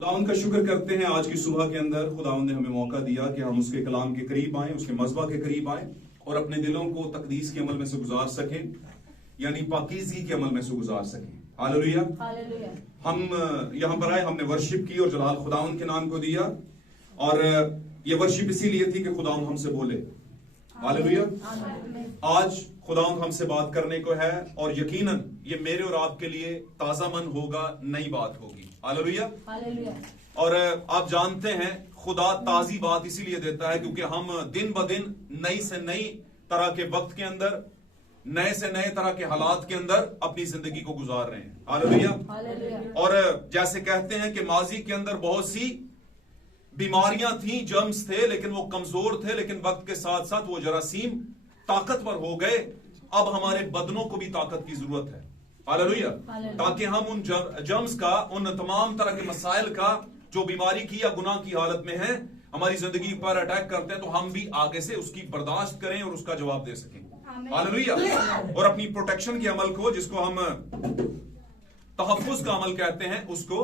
खुदावंद का शुक्र करते हैं आज की सुबह के अंदर खुदावंद ने हमें मौका दिया कि हम उसके कलाम के करीब आए, उसके मज़बा के करीब आए और अपने दिलों को तकदीस के अमल में से गुजार सकें, यानी पाकीज़गी के अमल में से गुजार सकें। हालेलुया। हम यहाँ पर आए, हमने वर्शिप की और जलाल खुदावंद के नाम को दिया और ये वर्शिप इसीलिए थी कि खुदावंद हमसे बोले। हालेलुया। आज खुदावंद हमसे बात करने को है और यकीनन ये मेरे और आपके लिए ताजा मन होगा, नई बात होगी। हालेलुया। और आप जानते हैं खुदा ताजी बात इसीलिए देता है क्योंकि हम दिन ब दिन नई से नई तरह के वक्त के अंदर, नए से नए तरह के हालात के अंदर अपनी जिंदगी को गुजार रहे हैं। हालेलुया। और जैसे कहते हैं कि माजी के अंदर बहुत सी बीमारियां थी, जर्म्स थे, लेकिन वो कमजोर थे, लेकिन वक्त के साथ साथ वो जरासीम ताकतवर हो गए। अब हमारे बदनों को भी ताकत की जरूरत है। हालेलुया। ताकि हम उन जर्म्स का, उन तमाम तरह के मसाइल का जो बीमारी की या गुनाह की हालत में है हमारी जिंदगी पर अटैक करते हैं, तो हम भी आगे से उसकी बर्दाश्त करें और उसका जवाब दे सकें। हालेलुया। और अपनी प्रोटेक्शन के अमल को, जिसको हम तहफ्फुज का अमल कहते हैं, उसको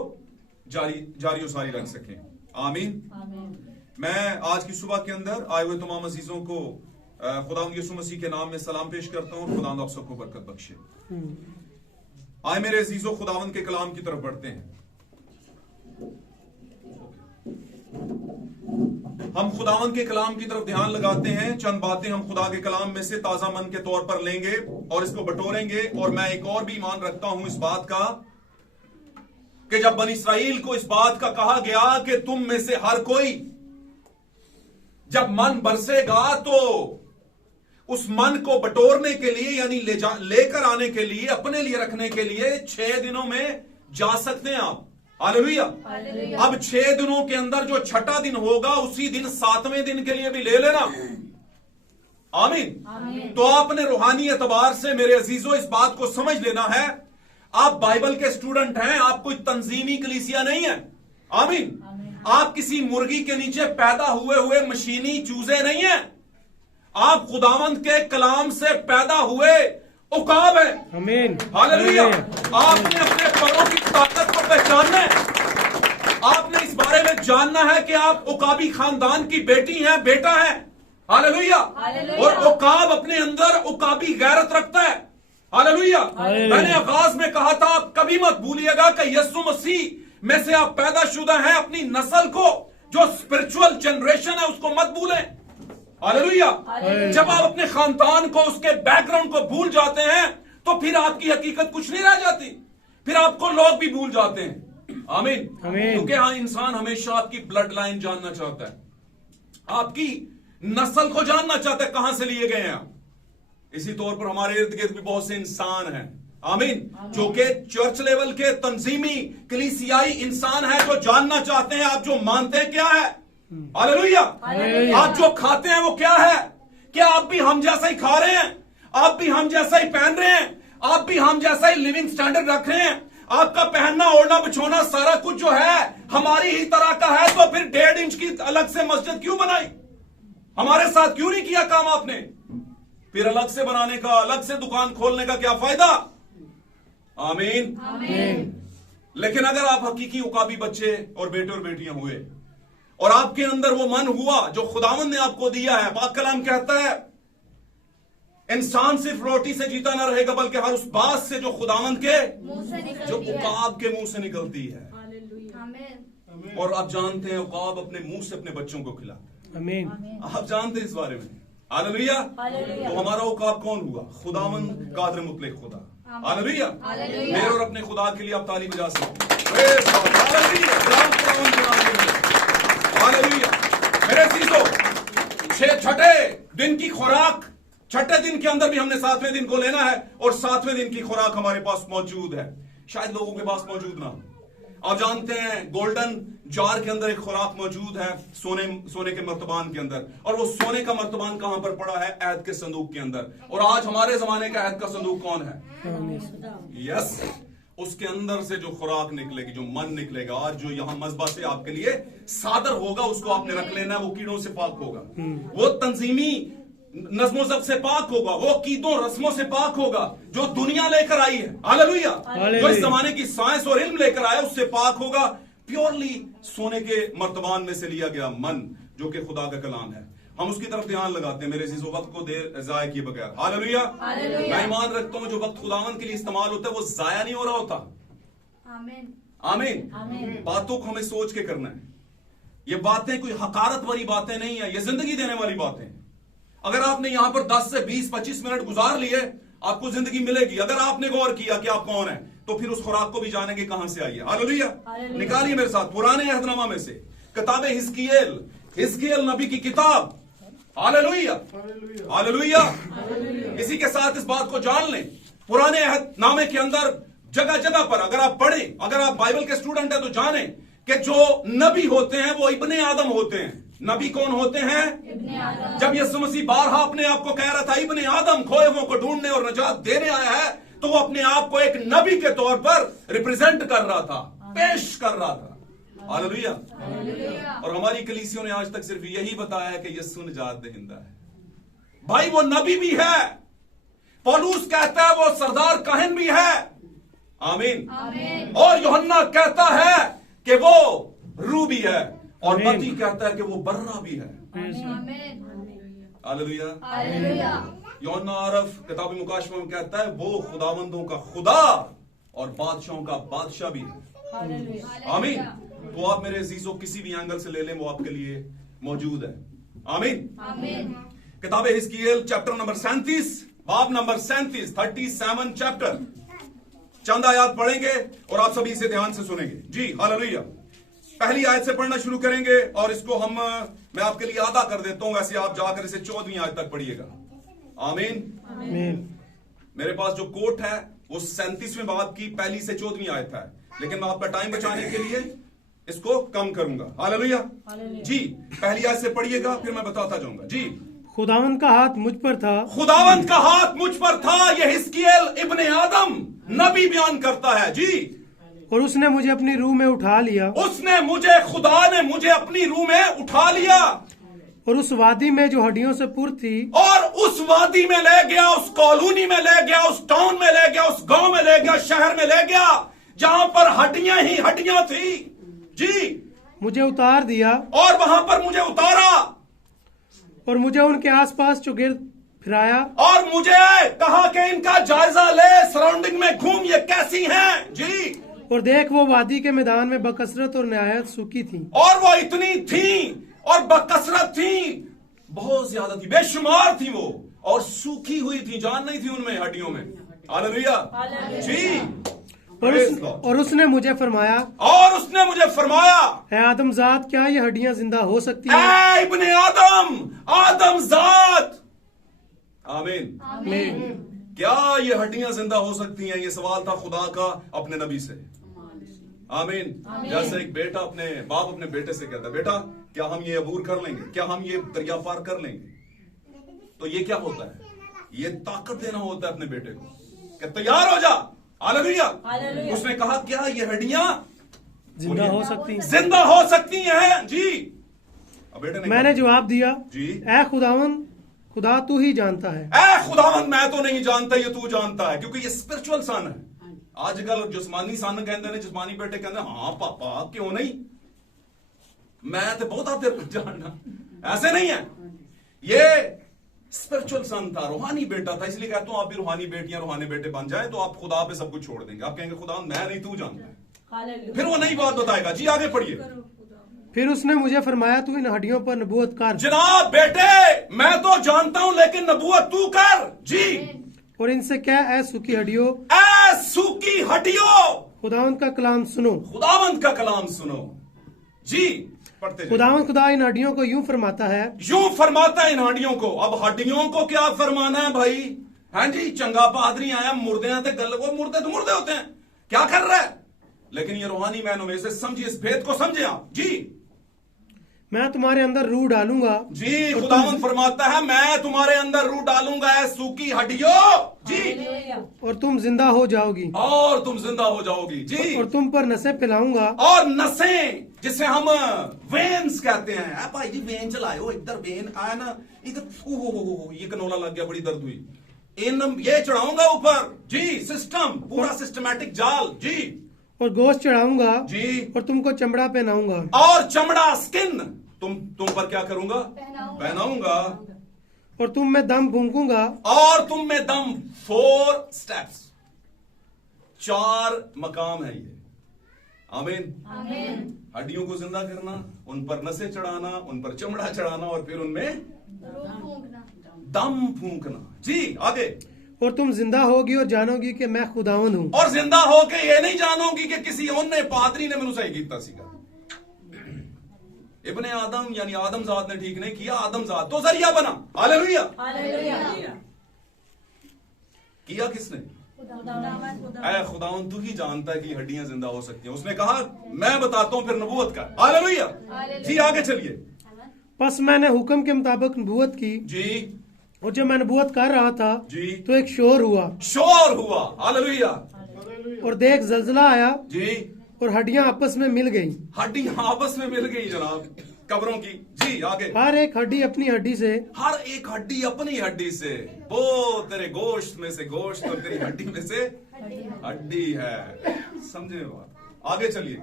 जारी सारी रख सकें। आमीन। मैं आज की सुबह के अंदर आए हुए तमाम अजीजों को खुदावंद यीशु मसीह के नाम में सलाम पेश करता हूं। खुदावंद आप सबको बरकत बख्शे। आए मेरे अजीजों, खुदावंद के कलाम की तरफ बढ़ते हैं। हम खुदावंद के कलाम की तरफ ध्यान लगाते हैं। चंद बातें हम खुदा के कलाम में से ताजा मन के तौर पर लेंगे और इसको बटोरेंगे। और मैं एक और भी ईमान रखता हूं इस बात का कि जब बनी इस्राएल को इस बात का कहा गया कि तुम में से हर कोई जब मन बरसेगा तो उस मन को बटोरने के लिए, यानी लेकर आने के लिए, अपने लिए रखने के लिए 6 दिनों में जा सकते हैं आप। हालेलुया। अब 6 दिनों के अंदर जो छठा दिन होगा उसी दिन 7वें दिन के लिए भी ले लेना। आमीन। तो आपने रूहानी एतबार से मेरे अजीजों इस बात को समझ लेना है, आप बाइबल के स्टूडेंट हैं, आप कोई तंजीमी कलीसिया नहीं है। आमीन। आप किसी मुर्गी के नीचे पैदा हुए मशीनी चूजे नहीं है। आप खुदावंद के कलाम से पैदा हुए उकाब है। आमीन। हालेलुया। आपने अपने पैरों की ताकत को पहचानना है। आपने इस बारे में जानना है कि आप उकाबी खानदान की बेटी हैं, बेटा है। हालेलुया। और उकाब अपने अंदर उकाबी गैरत रखता है। हालेलुया। मैंने आगाज में कहा था, आप कभी मत भूलिएगा कि यीशु मसीह में से आप पैदाशुदा हैं। अपनी नस्ल को, जो स्पिरिचुअल जनरेशन है, उसको मत भूलें। हालेलुया। जब आप अपने खानदान को, उसके बैकग्राउंड को भूल जाते हैं तो फिर आपकी हकीकत कुछ नहीं रह जाती, फिर आपको लोग भी भूल जाते हैं। आमीन। क्योंकि हाँ, इंसान हमेशा आपकी ब्लड लाइन जानना चाहता है, आपकी नस्ल को जानना चाहता है, कहां से लिए गए हैं आप। इसी तौर पर हमारे इर्द गिर्द भी बहुत से इंसान हैं, आमीन, जो कि चर्च लेवल के तंजीमी कलीसियाई इंसान है, जो जानना चाहते हैं आप जो मानते हैं क्या है। हालेलुया। आप जो खाते हैं वो क्या है? क्या आप भी हम जैसा ही खा रहे हैं? आप भी हम जैसा ही पहन रहे हैं? आप भी हम जैसा ही लिविंग स्टैंडर्ड रख रहे हैं? आपका पहनना, ओढ़ना, बिछोना सारा कुछ जो है हमारी ही तरह का है, तो फिर 1.5 इंच की अलग से मस्जिद क्यों बनाई? हमारे साथ क्यों नहीं किया काम आपने? फिर अलग से बनाने का, अलग से दुकान खोलने का क्या फायदा? आमीन। लेकिन अगर आप हकीकी उकाबी बच्चे और बेटे और बेटियां हुए और आपके अंदर वो मन हुआ जो खुदावंद ने आपको दिया है, पाक कलाम कहता है इंसान सिर्फ रोटी से जीता ना रहेगा बल्कि हर उस बात से जो खुदावंद के, जो उकाब के मुंह से निकलती है। और आप जानते हैं उकाब अपने मुंह से अपने बच्चों को खिलाता है। आमीन। आप जानते हैं इस बारे में। हालेलुया। तो हमारा उकाब कौन हुआ? खुदावंद कादिर मुतलक खुदा। हालेलुया। मेरे और अपने खुदा के लिए आप ताली बजा सकते हैं। हालेलुया। मेरे चीजों, छठे दिन की खुराक, छठे दिन के अंदर भी हमने 7वें दिन को लेना है और 7वें दिन की खुराक हमारे पास मौजूद है, शायद लोगों के पास मौजूद ना हो। आप जानते हैं गोल्डन जार के अंदर एक खुराक मौजूद है, सोने के मर्तबान के अंदर। और वो सोने का मर्तबान कहां पर पड़ा है? ऐद के संदूक के अंदर। और आज हमारे जमाने का ऐद का संदूक कौन है? यस। उसके अंदर से जो खुराक निकलेगी, जो मन निकलेगा, आज जो यहां मज़बा से आपके लिए सादर होगा, उसको आपने रख लेना है। वो कीड़ों से पाक होगा, वो तंजीमी नज़्मो ज़ब्त से पाक होगा, वो कीदों रस्मों से पाक होगा जो दुनिया लेकर आई है। हालेलुया। जो इस जमाने की साइंस और इल्म लेकर आया उससे पाक होगा। प्योरली सोने के मर्तबान में से लिया गया मन जो कि खुदा का कलाम है, हम उसकी तरफ ध्यान लगाते हैं मेरे अजीजों, वक्त को देर जाया किए बगैर। हालेलुया। मैं ईमान रखता हूं जो वक्त खुदावन के लिए इस्तेमाल होता है वो जाया नहीं हो रहा होता। आमीन आमीन। बातों को हमें सोच के करना है। ये बातें कोई हकारत वाली बातें नहीं है, ये जिंदगी देने वाली बातें। अगर आपने यहां पर 10 से 20-25 मिनट गुजार लिए आपको जिंदगी मिलेगी। अगर आपने गौर किया कि आप कौन है तो फिर उस खुराक को भी जानेंगे कहां से आई है। हालेलुया। निकालिए मेरे साथ पुराने अहदनामा में से किताब हिजकिय्येल नबी की किताब। Hallelujah hallelujah. इसी के साथ इस बात को जान लें, पुराने अहदनामे के अंदर जगह जगह पर अगर आप पढ़ें, अगर आप बाइबल के स्टूडेंट हैं तो जानें कि जो नबी होते हैं वो इब्ने आदम होते हैं। नबी कौन होते हैं? इब्ने आदम। जब यीशु मसीह बारहा अपने आप को कह रहा था इब्ने आदम, खोए हुओं को ढूंढने और नजात देने आया है, तो वो अपने आप को एक नबी के तौर पर रिप्रेजेंट कर रहा था, पेश कर रहा था। हालेलुया। और हमारी कलीसियों ने आज तक सिर्फ यही बताया है कि यीशु निजात दहिंदा है। भाई वो नबी भी है, पौलुस कहता है वो सरदार काहिन भी है। आमीन। और यूहन्ना कहता है कि वो रूह भी है, और मत्ती कहता है कि वो बर्रा भी है। हालेलुया। यूहन्ना अरफ किताब मुकाशमा में कहता है वो खुदावंदों का खुदा और बादशाहों का बादशाह भी है। आमीन। तो आप मेरे अजीजों किसी भी एंगल से ले लें वो आपके लिए मौजूद है। आमीन। किताब हिजकिय्येल चैप्टर नंबर 37 बाब नंबर 37 चैप्टर, चंद आयत पढ़ेंगे और आप सभी इसे ध्यान से सुनेंगे। जी हालेलुया। पहली आयत से पढ़ना शुरू करेंगे और इसको मैं आपके लिए आधा कर देता हूं, वैसे आप जाकर इसे 14वीं आयत तक पढ़िएगा। आमीन। मेरे पास जो कोट है वो 37वें बाब की पहली से 14वीं आयत है, लेकिन मैं आपका टाइम बचाने के लिए इसको कम करूंगा। हालेलुया। जी पहली आयत से पढ़िएगा, फिर मैं बताता जाऊंगा। जी। खुदावंद का हाथ मुझ पर था, खुदावंद का हाथ मुझ पर था, यह हिजकिय्येल इब्ने आदम नबी बयान करता है। जी। और उसने मुझे अपनी रूह में उठा लिया, खुदा ने मुझे अपनी रूह में उठा लिया, और उस वादी में जो हड्डियों से पुर थी, और उस वादी में ले गया, उस कॉलोनी में ले गया, उस टाउन में ले गया, उस गांव में ले गया, शहर में ले गया जहां पर हड्डियां ही हड्डियां थी। जी। मुझे उतार दिया, और वहां पर मुझे उतारा, और मुझे उनके आसपास चुगिर्द फिराया, और मुझे कहा कि इनका जायजा ले, सराउंडिंग में घूम, ये कैसी हैं। जी। और देख वो वादी के मैदान में बकसरत और नहायत सूखी थी, और वो इतनी थी और बकसरत थी, बहुत ज्यादा थी, बेशुमार थी वो, और सूखी हुई थी, जान नहीं थी उनमें हड्डियों में। हालेलुया। जी। और उसने मुझे फरमाया, है आदमजात, क्या ये हड्डियां जिंदा हो सकती हैं? इब्ने आदमजात। आमीन। क्या ये हड्डियां जिंदा हो सकती हैं? ये सवाल था खुदा का अपने नबी से। आमीन। जैसे एक बेटा अपने बाप अपने बेटे से कहता है, बेटा क्या हम ये अबूर कर लेंगे, क्या हम ये दरिया पार कर लेंगे? तो ये क्या होता है? ये ताकत देना होता है अपने बेटे को कि तैयार हो जा। हालेलुया। उसने कहा क्या ये हड्डियां जिंदा हो सकती हैं? जिंदा हो सकती हैं। जी। अब बेटे ने मैंने जवाब दिया, जी ऐ खुदावंद, खुदा तू ही जानता है। ऐ खुदावंद मैं तो नहीं जानता, ये तू जानता है, क्योंकि ये स्पिरिचुअल सन है। आजकल जिस्मानी सन कहते हैं, जिस्मानी बेटे कहते हैं हाँ पापा क्यों नहीं, मैं तो बहुत आप जानना, ऐसे नहीं है। ये स्पिरिचुअल सन था, रूहानी बेटा था। इसलिए कहता हूं आप भी रूहानी बेटियां रूहानी बेटे बन जाए तो आप खुदा पे सब कुछ छोड़ देंगे। आप कहेंगे खुदा मैं नहीं तू जानता है, फिर वो नई बात बताएगा। जी आगे पढ़िए। फिर उसने मुझे फरमाया, तू इन हड्डियों पर नबूवत कर। जनाब बेटे मैं तो जानता हूं, लेकिन नबूवत तू कर। जी। और इनसे क्या, ऐ सूखी हड्डियों, ऐ सूखी हड्डियों, खुदावंद का कलाम सुनो। खुदावंद का कलाम सुनो। जी पढ़ते। खुदावंद खुदा इन हड्डियों को यूं फरमाता है, यूं फरमाता है इन हड्डियों को। अब हड्डियों को क्या फरमाना है भाई? हाँ जी, चंगा पादरी आया, मुर्दे आते गल, वो मुर्दे तो मुर्दे होते हैं, क्या कर रहा है? लेकिन ये रूहानी मैनों में से समझिए, इस भेद को समझे आप। जी। मैं तुम्हारे अंदर रूह डालूंगा। जी खुदावंद फरमाता है मैं तुम्हारे अंदर रूह डालूंगा, है सूखी हड्डियों। जी। और तुम जिंदा हो जाओगी। और तुम जिंदा हो जाओगी। जी। और तुम पर नसें फैलाऊंगा। और नसें, जिसे हम वेन्स कहते हैं। भाई जी वेन चलायो, इधर वेन आया ना, इधर ये कनोला लग गया, बड़ी दर्द हुई, इन ये चढ़ाऊंगा ऊपर। जी। सिस्टम, पूरा सिस्टमैटिक जाल। जी। और गोश्त चढ़ाऊंगा जी, और तुमको चमड़ा पहनाऊंगा और चमड़ा स्किन तुम पर क्या करूंगा? पहनाऊंगा। और तुम में दम फूंकूंगा और तुम में दम, 4 स्टेप्स, 4 मकाम है ये। आमीन। हड्डियों को जिंदा करना, उन पर नसें चढ़ाना, उन पर चमड़ा चढ़ाना और फिर उनमें दम फूंकना। जी आगे। और तुम जिंदा होगी और जानोगी कि मैं खुदावन हूँ। और जिंदा होके ये नहीं जानोगी कि किसी और ने, पादरी ने मैनू सही कीता सीगा। इब्ने आदम यानी आदमजाद ने ठीक नहीं किया, आदमजाद तो जरिया बना। हालेलुया। किया किसने? ऐ खुदावन तू ही जानता है कि हड्डियां जिंदा हो सकती हैं। उसने कहा मैं बताता हूं, फिर नबूवत कर। हालेलुया। जी आगे चलिए। बस मैंने हुक्म के मुताबिक नबूवत की जी, और जब मैं नबूवत कर रहा था जी, तो एक शोर हुआ। हालेलुया। और देख जलजला आया जी, और हड्डियां आपस में मिल गई। हड्डियां आपस में मिल गई जनाब, कब्रों की। जी आगे। हर एक हड्डी अपनी हड्डी से, हर एक हड्डी अपनी हड्डी से, वो तेरे गोश्त में से गोश्त और तेरी हड्डी में से हड्डी है। समझे बात? आगे चलिए।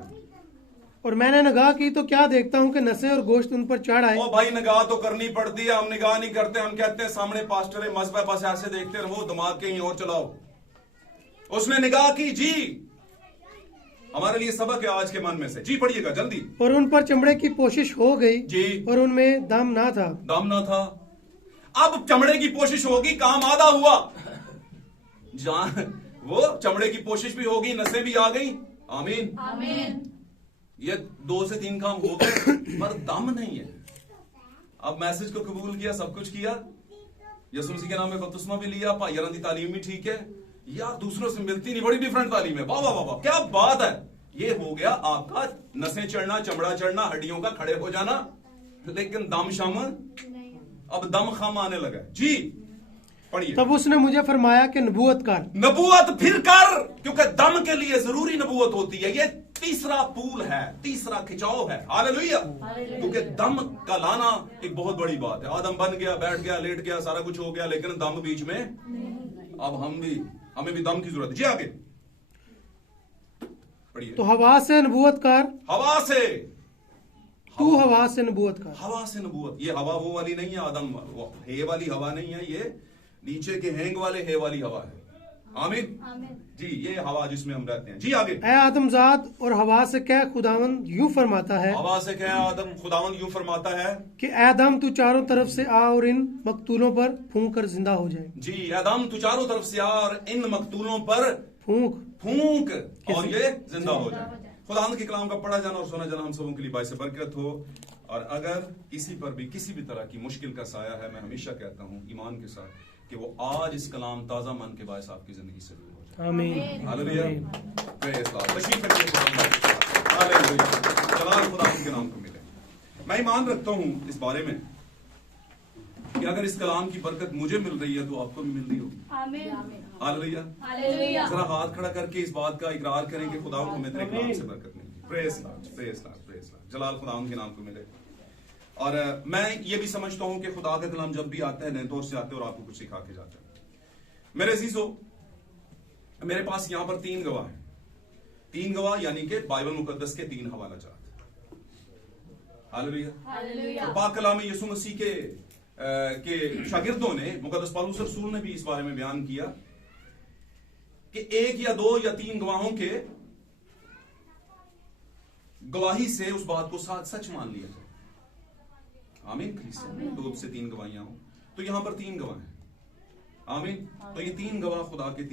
और मैंने निगाह की तो क्या देखता हूँ कि नसें और गोश्त उन पर चढ़ आए। ओ भाई निगाह तो करनी पड़ती है, हम निगाह नहीं करते। हम कहते हैं सामने पास्टर है, मस्जिद बस ऐसे देखते रहो, दिमाग कहीं और चलाओ। उसने निगाह की। जी, हमारे लिए सबक है आज के मन में से। जी पढ़िएगा जल्दी। और उन पर चमड़े की पोशिश हो गई जी, और उनमें दम ना था। दम ना था। अब चमड़े की पोशिश होगी, काम आधा हुआ। जान वो चमड़े की पोशिश भी होगी, नसें भी आ गई। आमीन। ये 2 से 3 काम हो गए, पर दम नहीं है। अब मैसेज को कबूल किया, सब कुछ किया, यसु मसीह के नाम में बपतिस्मा भी लिया, भाईयारां दी तालीम भी ठीक है, या दूसरों से मिलती नहीं, बड़ी डिफरेंट तालीम है। वाह वाह वाह, क्या बात है। ये हो गया आपका नसें चढ़ना, चमड़ा चढ़ना, हड्डियों का खड़े हो जाना, लेकिन दम शम, अब दम खम आने लगा। जी पढ़िए। तब उसने मुझे फरमाया कि नबूवत कर। नबूवत फिर कर, क्योंकि दम के लिए जरूरी नबूवत होती है। ये तीसरा पूल है, तीसरा खिंचाव है। हालेलुया। क्योंकि दम का लाना एक बहुत बड़ी बात है। आदम बन गया, बैठ गया, लेट गया, सारा कुछ हो गया, लेकिन दम बीच में। अब हमें भी दम की जरूरत है। जी आगे पढ़िए। तो हवा से नबूवत कर। हवा से, तू हवा से नबूवत कर। हवा से नबूवत। ये हवा वो वाली नहीं है, आदम वो हे वाली हवा नहीं है, ये नीचे के हैंग वाले हे वाली हवा है। आमीन। जी, ये हवा जिसमें हम रहते हैं। जी आगे। ऐ आदमजाद और हवा से कह खुदावंद यूं फरमाता है। हवा से कह आदम, खुदावंद यूं फरमाता है कि ऐ आदम तू चारों तरफ से आ और इन मकतूलों पर फूंक कर जिंदा हो जाए। जी, आदम तू चारों तरफ से आ और इन मकतूलों पर फूंक और ये जिंदा हो जाए। खुदावंद के कलाम का पढ़ा जाना और सुना जाना हम सबों के लिए बाइस बरकत हो। और अगर किसी पर भी किसी भी तरह की मुश्किल का साया है, मैं हमेशा कहता हूँ ईमान के साथ कि वो आज इस कलाम ताजा मन के बायस आपकी जिंदगी से दूर हो जाए। आमीन। हालेलुया। Praise God. तशरीफ रखिए। हालेलुया। जलाल खुदा के नाम को मिले। मैं ईमान रखता हूं इस बारे में कि अगर इस कलाम की बरकत मुझे मिल रही है तो आपको भी मिल रही होगी। हालेलुया। जरा हाथ खड़ा करके इस बात का इकरार करें कि खुदा हमें तेरे कलाम से बरकत मिली। Praise God, praise God, praise God. जलाल खुदा के नाम को मिले। और मैं ये भी समझता हूं कि खुदा का कलाम जब भी आता है नए तौर से आता है और आपको कुछ सिखा के जाता है। मेरे अजीजों, मेरे पास यहां पर 3 गवाह हैं। 3 गवाह यानी कि बाइबल मुकद्दस के 3 हवाला जात। हालेलुया। तो पाक कलाम में यीशु मसीह के शागिर्दों ने, मुकद्दस पौलुस रसूल ने भी इस बारे में बयान किया कि 1 या 2 या 3 गवाहों के गवाही से उस बात को सच मान लिया जाए। आमीन। 2 से 3 गवाहियां हो, तो यहां पर 3 गवाह हैं। आमीन। तो ये 3 गवाह खुदा के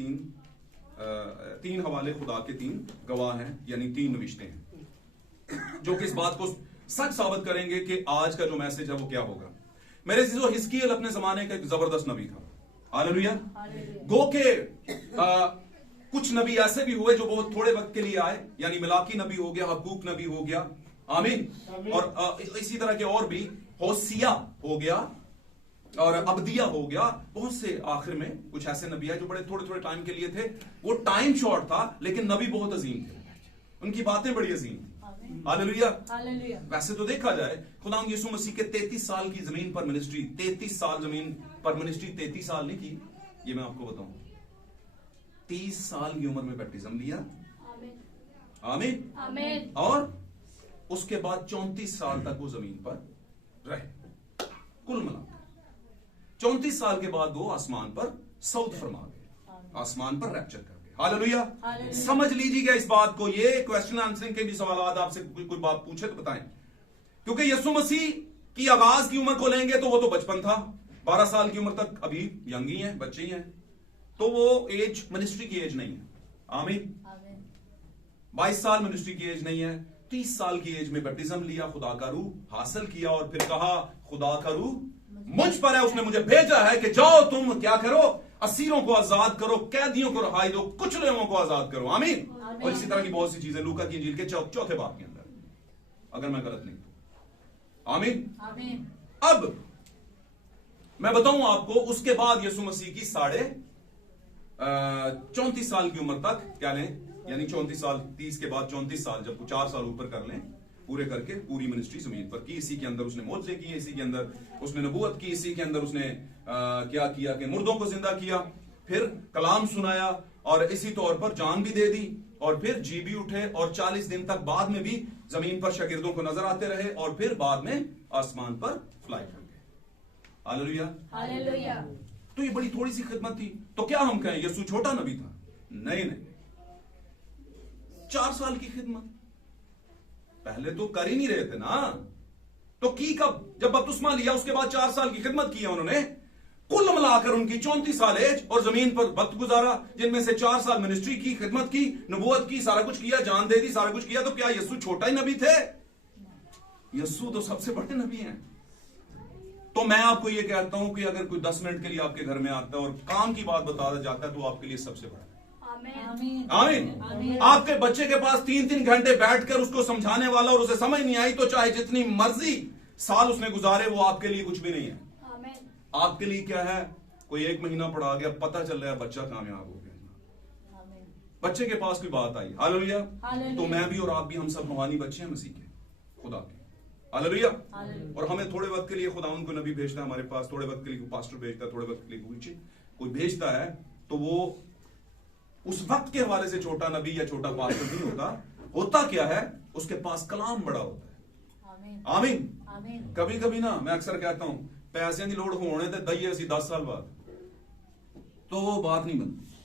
3 हवाले खुदा के 3 गवाह हैं, यानी 3 नविश्ते हैं जो कि इस बात को सच साबित करेंगे कि आज का जो मैसेज है वो क्या होगा। मेरे अजीजों, हिजकिय्याह अपने जमाने का एक जबरदस्त नबी था। हालेलुया। गो के कुछ नबी ऐसे भी हुए जो बहुत थोड़े वक्त के लिए आए, यानी मिलाकी नबी हो गया, हबूक नबी हो गया। आमीन। और इसी तरह के और भी, होसिया हो गया और अब्दिया हो गया। बहुत से आखिर में कुछ ऐसे नबी आए जो बड़े थोड़े थोड़े टाइम के लिए थे। वो टाइम शॉर्ट था, लेकिन नबी बहुत अजीम थे, उनकी बातें बड़ी अजीम थी। हालेलुया। वैसे तो देखा जाए खुदा यीशु मसीह के 33 साल की जमीन पर मिनिस्ट्री, 33 साल जमीन पर मिनिस्ट्री, 33 साल नहीं की, ये मैं आपको बताऊं। 30 साल की उम्र में बैप्टिज्म लिया। आमीन। आमीन। और उसके बाद 34 साल तक वो जमीन पर रहे। कुल मिलाकर 34 साल के बाद वो आसमान पर सऊद फरमा गए, आसमान पर रैप्चर कर गए। हालेलुया। समझ लीजिएगा इस बात को। ये क्वेश्चन आंसरिंग के भी सवाल आपसे कोई बात पूछे तो बताएं, क्योंकि यीशु मसीह की आगाज की उम्र को लेंगे तो वो तो बचपन था, 12 साल की उम्र तक अभी यंग ही है, बच्चे ही हैं, तो वो एज मिनिस्ट्री की एज नहीं है। आमीन। 22 साल मिनिस्ट्री की एज नहीं है। 30 साल की एज में बैप्टिज्म लिया, खुदा का रूह हासिल किया और फिर कहा खुदा का रूह मुझ पर है, उसने मुझे भेजा है कि जाओ तुम क्या करो, असीरों को आजाद करो, कैदियों को रहाई दो, कुचले हुओं को आजाद करो। आमीन। और इसी तरह की बहुत सी चीजें लूका की इंजील के चौथे बाब के अंदर, अगर मैं गलत नहीं तो। आमीन। आमीन। अब मैं बताऊं आपको, उसके बाद यीशु मसीह की 34 साल की उम्र तक, क्या लें, यानी 34 साल, 30 के बाद 34 साल, जब 4 साल ऊपर कर लें, पूरे करके पूरी मिनिस्ट्री जमीन पर की। इसी के अंदर उसने मोजे किए, इसी के अंदर उसने नबूवत की, इसी के अंदर उसने क्या किया कि मुर्दों को जिंदा किया, फिर कलाम सुनाया और इसी तौर पर जान भी दे दी, और फिर जी भी उठे, और 40 दिन तक बाद में भी जमीन पर शागिर्दों को नजर आते रहे, और फिर बाद में आसमान पर फ्लाई कर गए। हालेलुया। हालेलुया। तो ये बड़ी थोड़ी सी खिदमत थी, तो क्या हम कहें यीशु छोटा नबी था? नहीं नहीं, 4 साल की खिदमत पहले तो कर ही नहीं रहे थे ना, तो की कब? जब बपतिस्मा लिया उसके बाद 4 साल की खिदमत की है उन्होंने। कुल मिलाकर उनकी 34 साल एज और जमीन पर वक्त गुजारा, जिनमें से 4 साल मिनिस्ट्री की, खिदमत की, नबूवत की, सारा कुछ किया, जान दे दी, सारा कुछ किया। तो क्या यीशु छोटा ही नबी थे? यीशु तो सबसे बड़े नबी हैं। तो मैं आपको यह कहता हूं कि अगर कोई 10 मिनट के लिए आपके घर में आता है और काम की बात बताया जाता है, तो आपके लिए सबसे बड़ा है। आमीन। आमीन। आपके बच्चे के पास 3-3 घंटे बैठकर उसको समझाने वाला और उसे समझ नहीं आई तो चाहे जितनी मर्जी साल उसने गुजारे, वो आपके लिए कुछ भी नहीं है। आपके लिए क्या है? कोई 1 महीना पढ़ा गया, पता चल रहा है बच्चा कामयाब हो गया, बच्चे के पास कोई बात आई। हालेलुया। तो मैं भी और आप भी, हम सब रूहानी बच्चे हैं मसीह के, खुदा के। हालेलुया। और हमें थोड़े वक्त के लिए खुदा उनको नबी भेजता है हमारे पास, थोड़े वक्त के लिए पास्टर भेजता है, थोड़े वक्त के लिए कोई भेजता है, तो वो उस वक्त के हवाले से छोटा नबी या छोटा पास्टर नहीं होता। होता क्या है? उसके पास कलाम बड़ा होता है। आमीन। कभी कभी ना मैं अक्सर कहता हूं, पैसे की लोड़ होने ते दइए असी 10 साल बाद, तो वो बात नहीं बनती।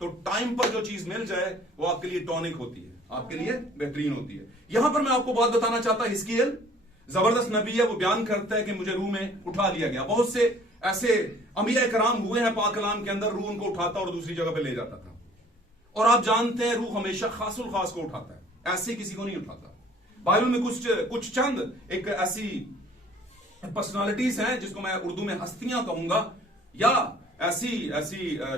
तो टाइम पर जो चीज मिल जाए वो आपके लिए टॉनिक होती है, आपके लिए बेहतरीन होती है। यहां पर मैं आपको बात बताना चाहता, हिजकिय्याल जबरदस्त नबी है, वो बयान करता है कि मुझे रूह में उठा लिया गया। बहुत से ऐसे अंबिया कराम हुए हैं पाक कलाम के अंदर, रूह उनको उठाता और दूसरी जगह पे ले जाता था। और आप जानते हैं रूह हमेशा खासुल खास को उठाता है, ऐसे किसी को नहीं उठाता। बाइबल में कुछ चंद एक ऐसी पर्सनालिटीज हैं जिसको मैं उर्दू में हस्तियां कहूंगा, या ऐसी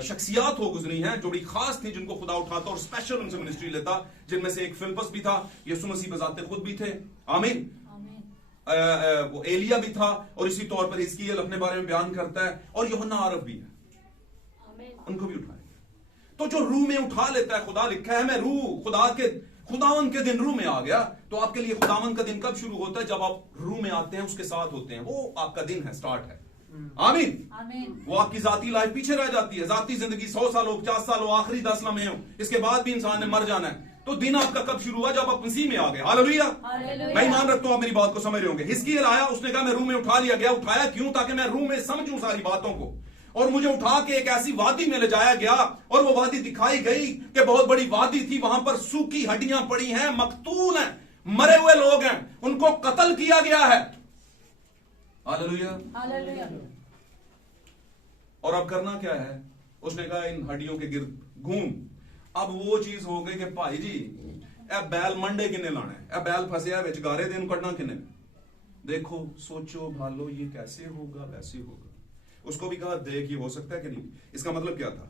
शख्सियात हो गुजरी हैं जो बड़ी खास थी, जिनको खुदा उठाता और स्पेशल उनसे मिनिस्ट्री लेता। जिनमें से एक फिलिपस भी था, यीशु मसीह बजाते खुद भी थे। आमीन। वो एलिया भी था, और इसी तौर पर हिजकिय्याल अपने बारे में बयान करता है, और यूहन्ना आरफ भी है, उनको भी उठाएंगे। तो जो रूह में उठा लेता है, खुदा लिखा है मैं रूह खुदावन के दिन रूह में आ गया। तो आपके लिए खुदावन का दिन कब शुरू होता है? जब आप रूह में आते हैं, उसके साथ होते हैं, वो आपका दिन है, स्टार्ट है। आमीन। वो आपकी जाती लाइफ पीछे रह जाती है, जाती जिंदगी 100 साल हो, 50 साल हो, आखिरी 10 लम्हे हो, इसके बाद भी इंसान ने मर जाना है। तो दिन आपका कब शुरू हुआ? जब आप मसीह में आ गए। हालेलुया। मैं ईमान रखता हूं आप मेरी बात को समझ रहे होंगे। हिजकिय्याल आया, उसने कहा मैं रूह में उठा लिया गया। उठाया क्यों? ताकि मैं रूह में समझूं सारी बातों को, और मुझे उठा के एक ऐसी वादी में ले जाया गया, और वो वादी दिखाई गई कि बहुत बड़ी वादी थी, वहां पर सूखी हड्डियां पड़ी हैं, मकतूल हैं, मरे हुए लोग हैं, उनको कत्ल किया गया है। हालेलुया। और अब करना क्या है? उसने कहा इन हड्डियों के गिर्द घूम। अब वो चीज हो गई कि भाई जी ए बैल मंडे किन्ने लाना है, ए बैल फंसिया विच गारे दिन कढ़ना किन्ने। देखो सोचो भालो, ये कैसे होगा, वैसे होगा। उसको भी कहा देख ये हो सकता है कि नहीं। इसका मतलब क्या था?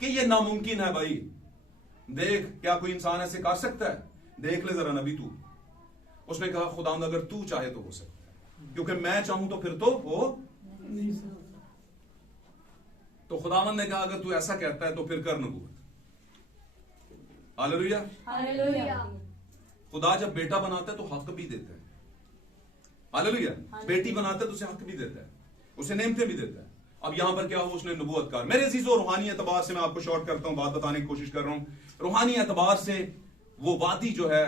कि ये नामुमकिन है भाई, देख क्या कोई इंसान ऐसे कर सकता है? देख ले जरा नबी तू। उसने कहा खुदावंद अगर तू चाहे तो हो सकता है, क्योंकि मैं चाहूं तो फिर तो हो नहीं। तो खुदावंद ने कहा अगर तू ऐसा कहता है तो फिर कर नबूवत। हालेलुया। खुदा जब बेटा बनाता है तो हक भी देता है। हालेलुया। बेटी बनाता है तो उसे हक भी देता है, उसे नेमतें भी देता है। अब यहां पर क्या हुआ? उसने नबूवत कर। मेरे अजीजों, रूहानी एतबार से मैं आपको शॉर्ट करता हूं, बात बताने की कोशिश कर रहा हूं। रूहानी एतबार से वो वादी जो है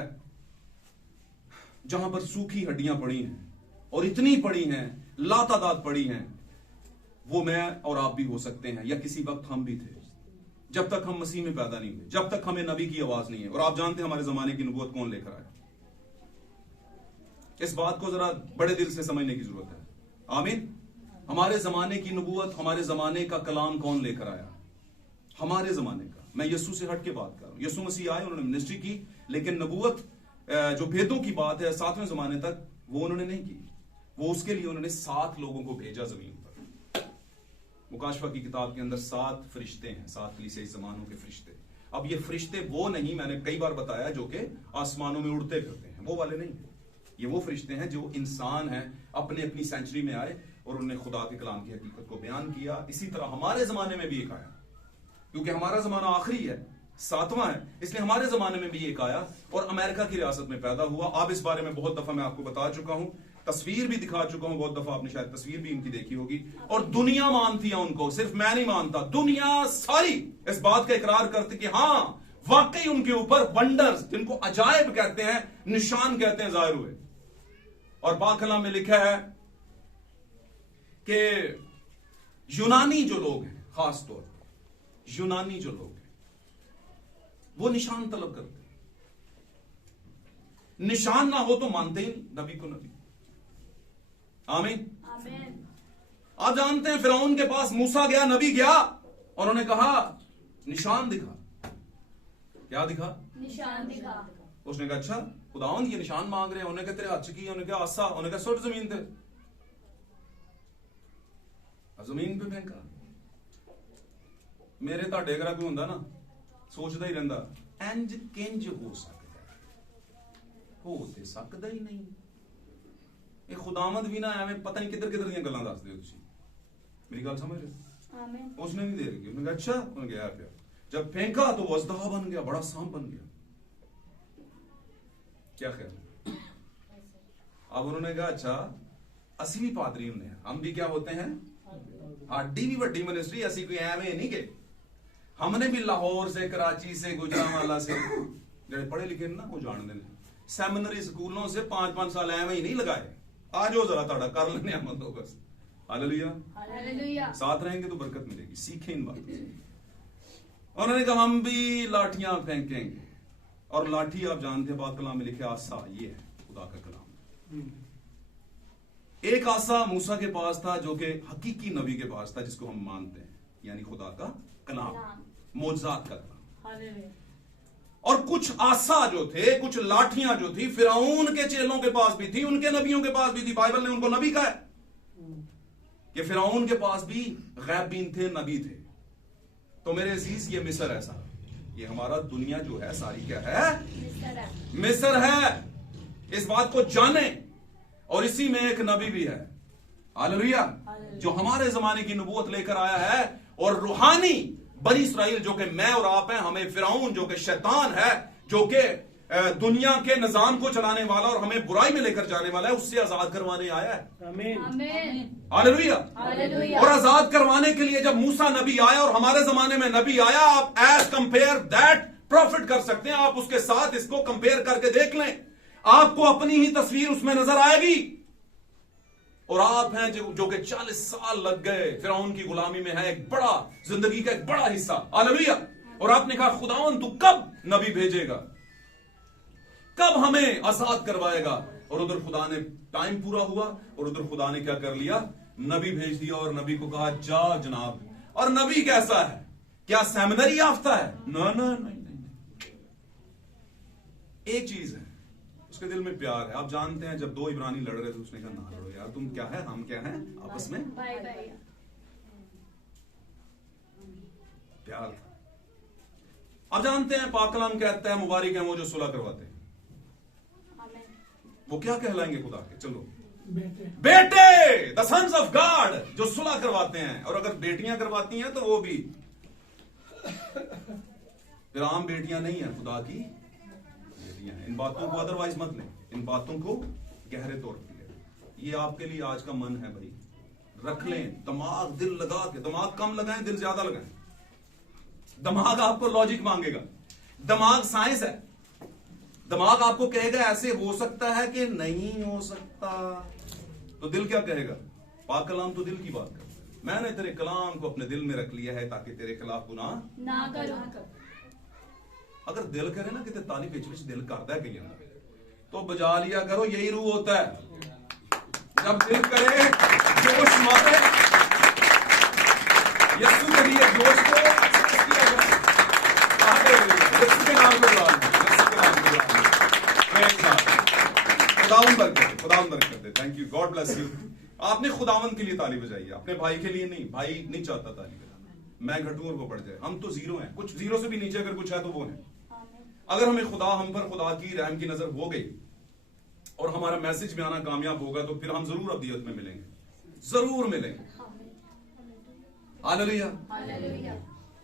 जहां पर सूखी हड्डियां पड़ी हैं और इतनी पड़ी हैं, लातादाद पड़ी हैं, वो मैं और आप भी हो सकते हैं, या किसी वक्त हम भी थे, जब तक हम मसीह में पैदा नहीं हुए, जब तक हमें नबी की आवाज नहीं है। और आप जानते हैं हमारे जमाने की नबूवत कौन लेकर आया। इस बात को जरा बड़े दिल से समझने की जरूरत है। आमीन। हमारे जमाने की नबूवत, हमारे जमाने का कलाम कौन लेकर आया? हमारे जमाने का। मैं यीशु से हट के बात कर रहा हूं। यीशु मसीह आए, उन्होंने मिनिस्ट्री की, लेकिन नबूवत जो भेदों की बात है 7वें जमाने तक, वो उन्होंने नहीं की। वो उसके लिए उन्होंने 7 लोगों को भेजा जमीन पर। मुकाशफा की किताब के अंदर 7 फरिश्ते हैं, 7 कलीसियाई जमानों के फरिश्ते। अब ये फरिश्ते वो नहीं, मैंने कई बार बताया, जो कि आसमानों में उड़ते फिरते हैं, वो वाले नहीं। ये वो फरिश्ते हैं जो इंसान हैं, अपने अपनी सेंचुरी में आए और उन्होंने खुदा के कलाम की हकीकत को बयान किया। इसी तरह हमारे जमाने में भी एक आया, क्योंकि हमारा जमाना आखिरी है, 7वां है, इसलिए हमारे जमाने में भी एक आया और अमेरिका की रियासत में पैदा हुआ। अब इस बारे में बहुत दफा मैं आपको बता चुका हूं, तस्वीर भी दिखा चुका हूं, बहुत दफा आपने शायद तस्वीर भी इनकी देखी होगी। और दुनिया मानती है उनको, सिर्फ मैं नहीं मानता, दुनिया सारी इस बात का इकरार करती कि हां वाकई उनके ऊपर वंडर्स, जिनको अजायब कहते हैं, निशान कहते हैं, जाहिर हुए। और पाक कलाम में लिखा है कि यूनानी जो लोग हैं, खास तौर पर यूनानी जो लोग हैं, वो निशान तलब करते हैं। निशान ना हो तो मानते ही नहीं नबी को नबी। आमीन। आमीन। आप जानते हैं फिरौन के पास मूसा गया, नबी गया, और उन्होंने कहा निशान दिखा। क्या दिखा? निशान दिखा। उसने कहा अच्छा खुदावंद ये निशान मांग रहे हैं। उन्होंने कहा तेरे हाथ की, उन्होंने कहा आसा, उन्होंने कहा सुट जमीन पे। जमीन पे फेंका। मेरे ताडे अगर कोई हुंदा ना, सोचता ही रहंदा इंज किंज हो सकता है, हो ते सकदा ही नहीं। ये खुदावंद भी ना एवें पता नहीं किधर किधर ਦੀਆਂ ਗੱਲਾਂ ਦੱਸਦੇ ਹੋ ਤੁਸੀਂ। मेरी गल समझ रहे हो? आमीन। उसने नहीं देर की, उसने कहा अच्छा, उन्होंने गया फिर जब फेंका तो वो अजदहा बन गया, बड़ा सांप बन गया। क्या ख्याल? अब उन्होंने कहा अच्छा असी भी पादरी होने, हम भी क्या होते हैं, साडी भी वड्डी मिनिस्ट्री, असी कोई एवें नहीं गए। हमने भी लाहौर से, कराची से, गुजरांवाला से, जो पढ़े लिखे ना वो जानते हैं, सेमिनरी स्कूलों से 5-5 साल एवं ही नहीं लगाए। आ जाओ जरा ताड़ा कर लेने अमल दो बस। हालेलुया। हालेलुया। साथ रहेंगे तो बरकत मिलेगी, सीखें इन बातों से। उन्होंने कहा हम भी लाठियां फेंकेंगे, और लाठी आप जानते हैं बात कलाम में लिखे आसा, ये है खुदा का कलाम। एक आसा मूसा के पास था जो कि हकीकी नबी के पास था, जिसको हम मानते हैं, यानी खुदा का कलाम, मौजज़ात का कलाम। हालेलुया। और कुछ आसा जो थे, कुछ लाठियां जो थी, फिरौन के चेलों के पास भी थी, उनके नबियों के पास भी थी। बाइबल ने उनको नबी कहा है कि फिरौन के पास भी गैबीन थे, नबी थे। तो मेरे अजीज ये मिस्र है सारा, ये हमारा दुनिया जो है सारी क्या है? मिस्र है। इस बात को जाने, और इसी में एक नबी भी है, हालेलुया, जो हमारे जमाने की नबूवत लेकर आया है। और रूहानी बनी इस्राइल जो कि मैं और आप हैं, हमें फिरौन जो कि शैतान है, जो कि दुनिया के निजाम को चलाने वाला और हमें बुराई में लेकर जाने वाला है, उससे आजाद करवाने आया है। आमीन। आमीन। हालेलुया। हालेलुया। और आजाद करवाने के लिए जब मूसा नबी आया और हमारे जमाने में नबी आया, आप एज कंपेयर दैट प्रॉफिट कर सकते हैं। आप उसके साथ इसको कंपेयर करके देख लें, आपको अपनी ही तस्वीर उसमें नजर आएगी। और आप हैं जो कि 40 साल लग गए फिरौन की गुलामी में है, एक बड़ा जिंदगी का एक बड़ा हिस्सा। हालेलुया। और आपने कहा खुदावन तू कब नबी भेजेगा, कब हमें आजाद करवाएगा? और उधर खुदा ने टाइम पूरा हुआ, और उधर खुदा ने क्या कर लिया? नबी भेज दिया, और नबी को कहा जा जनाब। और नबी कैसा है? क्या सेमिनरी याफ्ता है? ना ना नहीं। एक चीज है, उसके दिल में प्यार है। आप जानते हैं जब 2 इब्रानी लड़ रहे थे, उसने कहा ना लड़ो यार, तुम क्या है हम क्या है, आपस में बाय बाय। प्यार था। आप जानते हैं पाक कलाम कहता है मुबारक है वो जो सुलह करवाते हैं। वो क्या कहलाएंगे खुदा के? चलो बेटे, द सन्स ऑफ गॉड, जो सुलह करवाते हैं। और अगर बेटियां करवाती हैं तो वो भी फिर आम बेटियां नहीं है, खुदा की बेटियां हैं। इन बातों को अदरवाइज मत लें, इन बातों को गहरे तौर पर लें। ये आपके लिए आज का मन है भाई, रख लें। दिमाग दिल लगा के, दिमाग कम लगाएं, दिल ज्यादा लगाएं। दिमाग आपको लॉजिक मांगेगा, दिमाग साइंस है, दिमाग आपको कहेगा ऐसे हो सकता है कि नहीं हो सकता, तो दिल क्या कहेगा? पाक कलाम तो दिल की बात करता है। मैंने तेरे कलाम को अपने दिल में रख लिया है ताकि तेरे खिलाफ गुनाह ना करो। अगर दिल करे ना कि ताली बिच बिच दिल करता है कई तो बजा लिया करो, यही रूह होता है। जब दिल करे जोश मारे यीशु के लिए जोश को एक्सप्रेस किया जाए, यीशु के नाम को बुलाओ, यीशु के नाम को बुलाओ। खुदावंद बरकत दे। Thank you, God bless you. आपने खुदावंद के लिए ताली बजाई है, अपने भाई के लिए नहीं। भाई नहीं चाहता ताली बजाना, मैं घटूं और वो बढ़ जाए। हम तो जीरो हैं, कुछ जीरो से भी नीचे अगर कुछ है तो वो है। अगर हम पर खुदा की रहम की नजर हो गई और हमारा मैसेज में आना कामयाब होगा तो फिर हम जरूर अब्दियत में मिलेंगे, जरूर मिलेंगे। हालेलुया,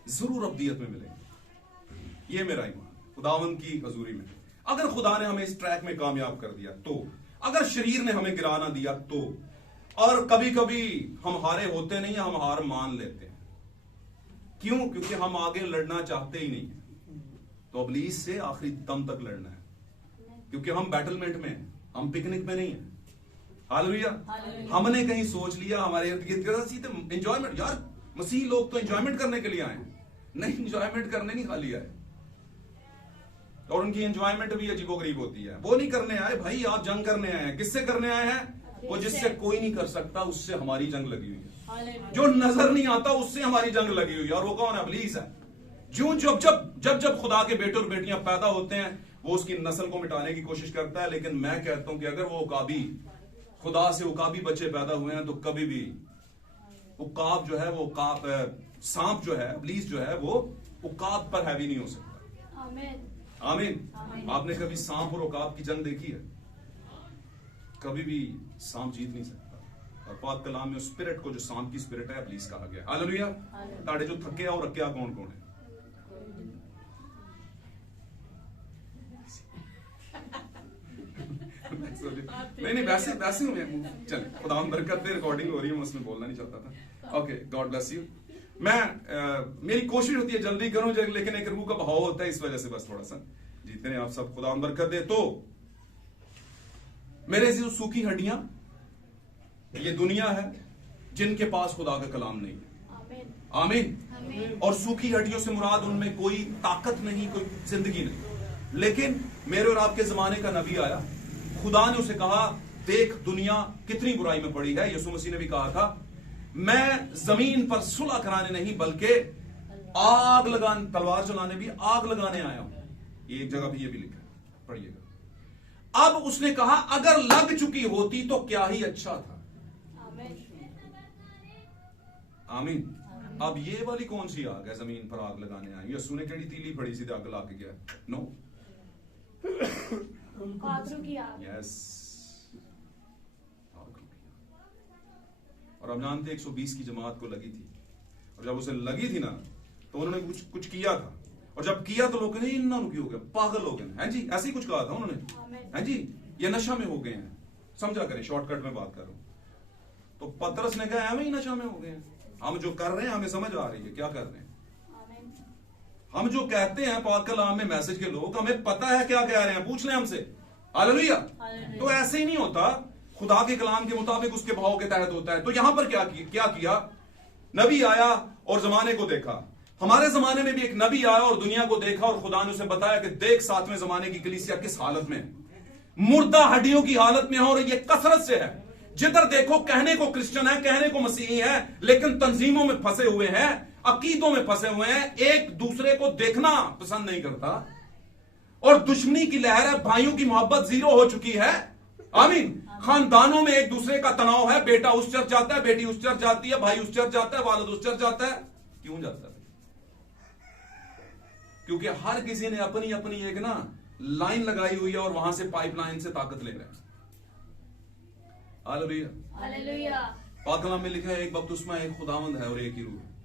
जरूर अब्दियत में मिलेंगे। ये मेरा ईमान खुदावंद की हजूरी में। अगर खुदा ने हमें इस ट्रैक में कामयाब कर दिया तो, अगर शरीर ने हमें गिरा ना दिया तो, और कभी कभी हम हारे होते नहीं, हम हार मान लेते हैं। क्यों? क्योंकि हम आगे लड़ना चाहते ही नहीं, तो इब्लीस से आखिरी दम तक लड़ना है, क्योंकि हम बैटलमेंट में हैं, हम पिकनिक में नहीं है। हालेलुया। हमने कहीं सोच लिया हमारे इर्द गिर्द एंजॉयमेंट, यार मसीह लोग तो एंजॉयमेंट करने के लिए आए हैं। नहीं, एंजॉयमेंट करने नहीं खाली आए, और उनकी एंजॉयमेंट भी अजीबोगरीब होती है। वो नहीं करने आए भाई, आप जंग करने आए हैं। किससे करने आए हैं? वो जिससे कोई नहीं कर सकता, उससे हमारी जंग लगी हुई है। जो नजर नहीं आता उससे हमारी जंग लगी हुई है, और वो कौन है? इब्लीस है। जब खुदा के बेटे और बेटियां पैदा होते हैं वो उसकी नस्ल को मिटाने की कोशिश करता है। लेकिन मैं कहता हूं कि अगर वो उकाबी, खुदा से उकाबी बच्चे पैदा हुए हैं तो कभी भी उकाब जो है, वो सांप जो है, इब्लीस जो है, वो उकाब पर हैवी नहीं हो सकता। आमीन। आपने कभी सांप और उकाब की जंग देखी है? कभी भी सांप जीत नहीं सकता। और पाक कलाम में उस स्पिरिट को, जो सांप की स्पिरिट है, इब्लीस कहा गया। हालेलुया। ताड़े जो थके और रखिया कौन कौन है? नहीं, वैसे चल, खुदावंद बरकत दे। रिकॉर्डिंग हो रही है, मैं उसमें बोलना नहीं चाहता था। Okay, God bless you. मेरी कोशिश होती है जल्दी करूं, लेकिन एक रूह का भाव होता है, इस वजह से बस थोड़ा सा जीते हैं आप सब। खुदावंद बरकत दे। तो मेरे जो सूखी हड्डियां, ये दुनिया है जिनके पास खुदा का कलाम नहीं है। आमीन। और सूखी हड्डियों से मुराद उनमें कोई ताकत नहीं, कोई जिंदगी नहीं। लेकिन मेरे और आपके जमाने का नबी आया, खुदा ने उसे कहा, देख दुनिया कितनी बुराई में पड़ी है। यीशु मसीह ने भी कहा था, मैं जमीन पर सुलह कराने नहीं बल्कि आग लगाने, तलवार चलाने भी आग लगाने आया हूं। ये एक जगह भी ये भी लिखा है, पढ़िएगा। अब उसने कहा, अगर लग चुकी होती तो क्या ही अच्छा था। आमीन। अब ये वाली कौन सी आग है जमीन पर आग लगाने आई? यीशु ने केड़ी तीली फड़ी सी आग ला के गया? No, yes. और अब जानते 120 की जमात को लगी थी, और जब उसे लगी थी ना तो उन्होंने कुछ किया था, और जब किया तो लोग ने इन्होंने क्यों हो गया, पागल हो गए हैं जी, ऐसे ही कुछ कहा था उन्होंने, हैं जी, ये नशा में हो गए हैं। समझा करें, शॉर्टकट में बात कर रहा हूं। तो पतरस ने कहा, हमें ही नशा में हो गए हैं, हम जो कर रहे हैं हमें समझ आ रही है क्या कर रहे हैं। हम जो कहते हैं पाक कलाम में मैसेज के लोग, हमें पता है क्या कह रहे हैं, पूछ लें हमसे। हालेलुया। तो ऐसे ही नहीं होता, खुदा के कलाम के मुताबिक उसके भाव के तहत होता है। तो यहां पर क्या किया? नबी आया और जमाने को देखा। हमारे जमाने में भी एक नबी आया और दुनिया को देखा, और खुदा ने उसे बताया कि देख 7वें जमाने की कलीसिया किस हालत में, मुर्दा हड्डियों की हालत में है, और ये कसरत से है। जिधर देखो कहने को क्रिश्चियन है, कहने को मसीही है, लेकिन तंजीमों में फंसे हुए हैं, अकीदों में फंसे हुए हैं, एक दूसरे को देखना पसंद नहीं करता, और दुश्मनी की लहर है, भाइयों की मोहब्बत जीरो हो चुकी है। आमीन। खानदानों में एक दूसरे का तनाव है, बेटा उस चर्च जाता है, बेटी उस चर्च जाती है, भाई उस चर्च जाता है, वालिद उस चर्च जाता है। क्यों जाता है? क्योंकि हर किसी ने अपनी अपनी एक ना लाइन लगाई हुई है, और वहां से पाइपलाइन से ताकत ले रहे हैं। हालेलुया। हालेलुया। पाक कलाम में लिखा है, एक बपतिस्मा, एक खुदावंद है और एक ही रूह है।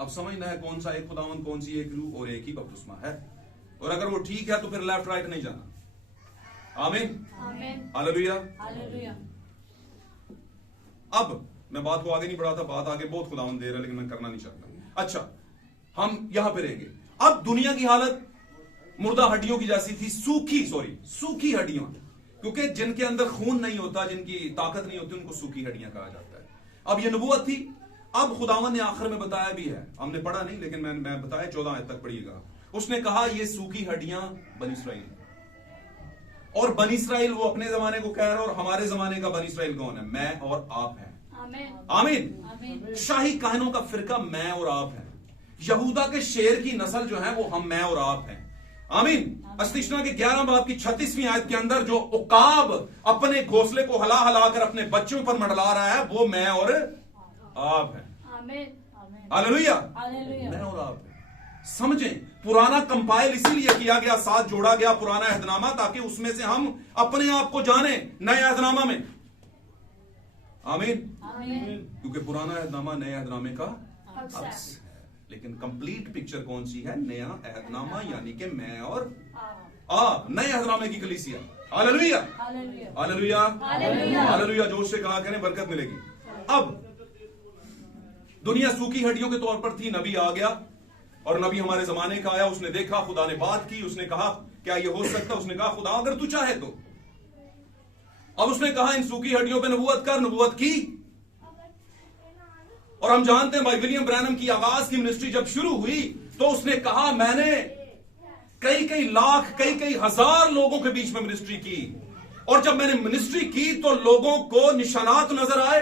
अब समझना है कौन सा एक खुदावंद, कौन सी एक रूह, और एक ही बपतिस्मा है। और अगर वो ठीक है तो फिर लेफ्ट राइट नहीं जाना। आमीन। हालेलुया। हालेलुया। अब मैं बात को आगे नहीं बढ़ाता, बात आगे बहुत खुदावंद दे रहा है, लेकिन मैं करना नहीं चाहता। अच्छा, हम यहां पे रहेंगे। अब दुनिया की हालत मुर्दा हड्डियों की जैसी थी, सूखी हड्डियां, क्योंकि जिनके अंदर खून नहीं होता, जिनकी ताकत नहीं होती, उनको सूखी हड्डियां कहा जाता है। अब ये नबूवत थी। अब खुदावन ने आखिर में बताया भी है, हमने पढ़ा नहीं लेकिन मैं बताया, 14 आयत तक पढ़िएगा। उसने कहा ये सूखी हड्डियां बनी इस्राइल, और बनी इस्राइल वो अपने जमाने को कह रहा है, और हमारे जमाने का बनी इस्राइल कौन है? मैं और आप हैं। आमीन। शाही काहनों का फिरका मैं और आप हैं। यहूदा के शेर की नस्ल जो है वो हम, मैं और आप हैं। आमीन। अस्तिशना के 11 बाब की 36वीं आयत के अंदर जो उकाब अपने घोंसले को हला हला कर अपने बच्चों पर मंडला रहा है, वो मैं और आप हैं। हालेलुया। मैं और आप हैं। समझें, पुराना कंपाइल इसीलिए किया गया, साथ जोड़ा गया पुराना अहदनामा, ताकि उसमें से हम अपने आप को जाने नए अहदनामा में। आमीन। क्योंकि पुराना अहदनामा नए अहदनामे का अक्स है, लेकिन कंप्लीट पिक्चर कौन सी है? नया अहदनामा, यानी कि मैं और आप, नए अहदनामे की कलीसिया। Hallelujah, hallelujah, hallelujah. जोश से कहा करें, बरकत मिलेगी। अब दुनिया सूखी हड्डियों के तौर पर थी, नबी आ गया, और नबी हमारे जमाने का आया। उसने देखा, खुदा ने बात की, उसने कहा क्या ये हो सकता? उसने कहा खुदा अगर तू चाहे तो। अब उसने कहा इन सूखी हड्डियों पे नबूवत कर, नबूवत की। और हम जानते हैं भाई विलियम ब्रैनम की आगाज की मिनिस्ट्री जब शुरू हुई, तो उसने कहा मैंने कई लाख, कई हजार लोगों के बीच में मिनिस्ट्री की, और जब मैंने मिनिस्ट्री की तो लोगों को निशानात नजर आए,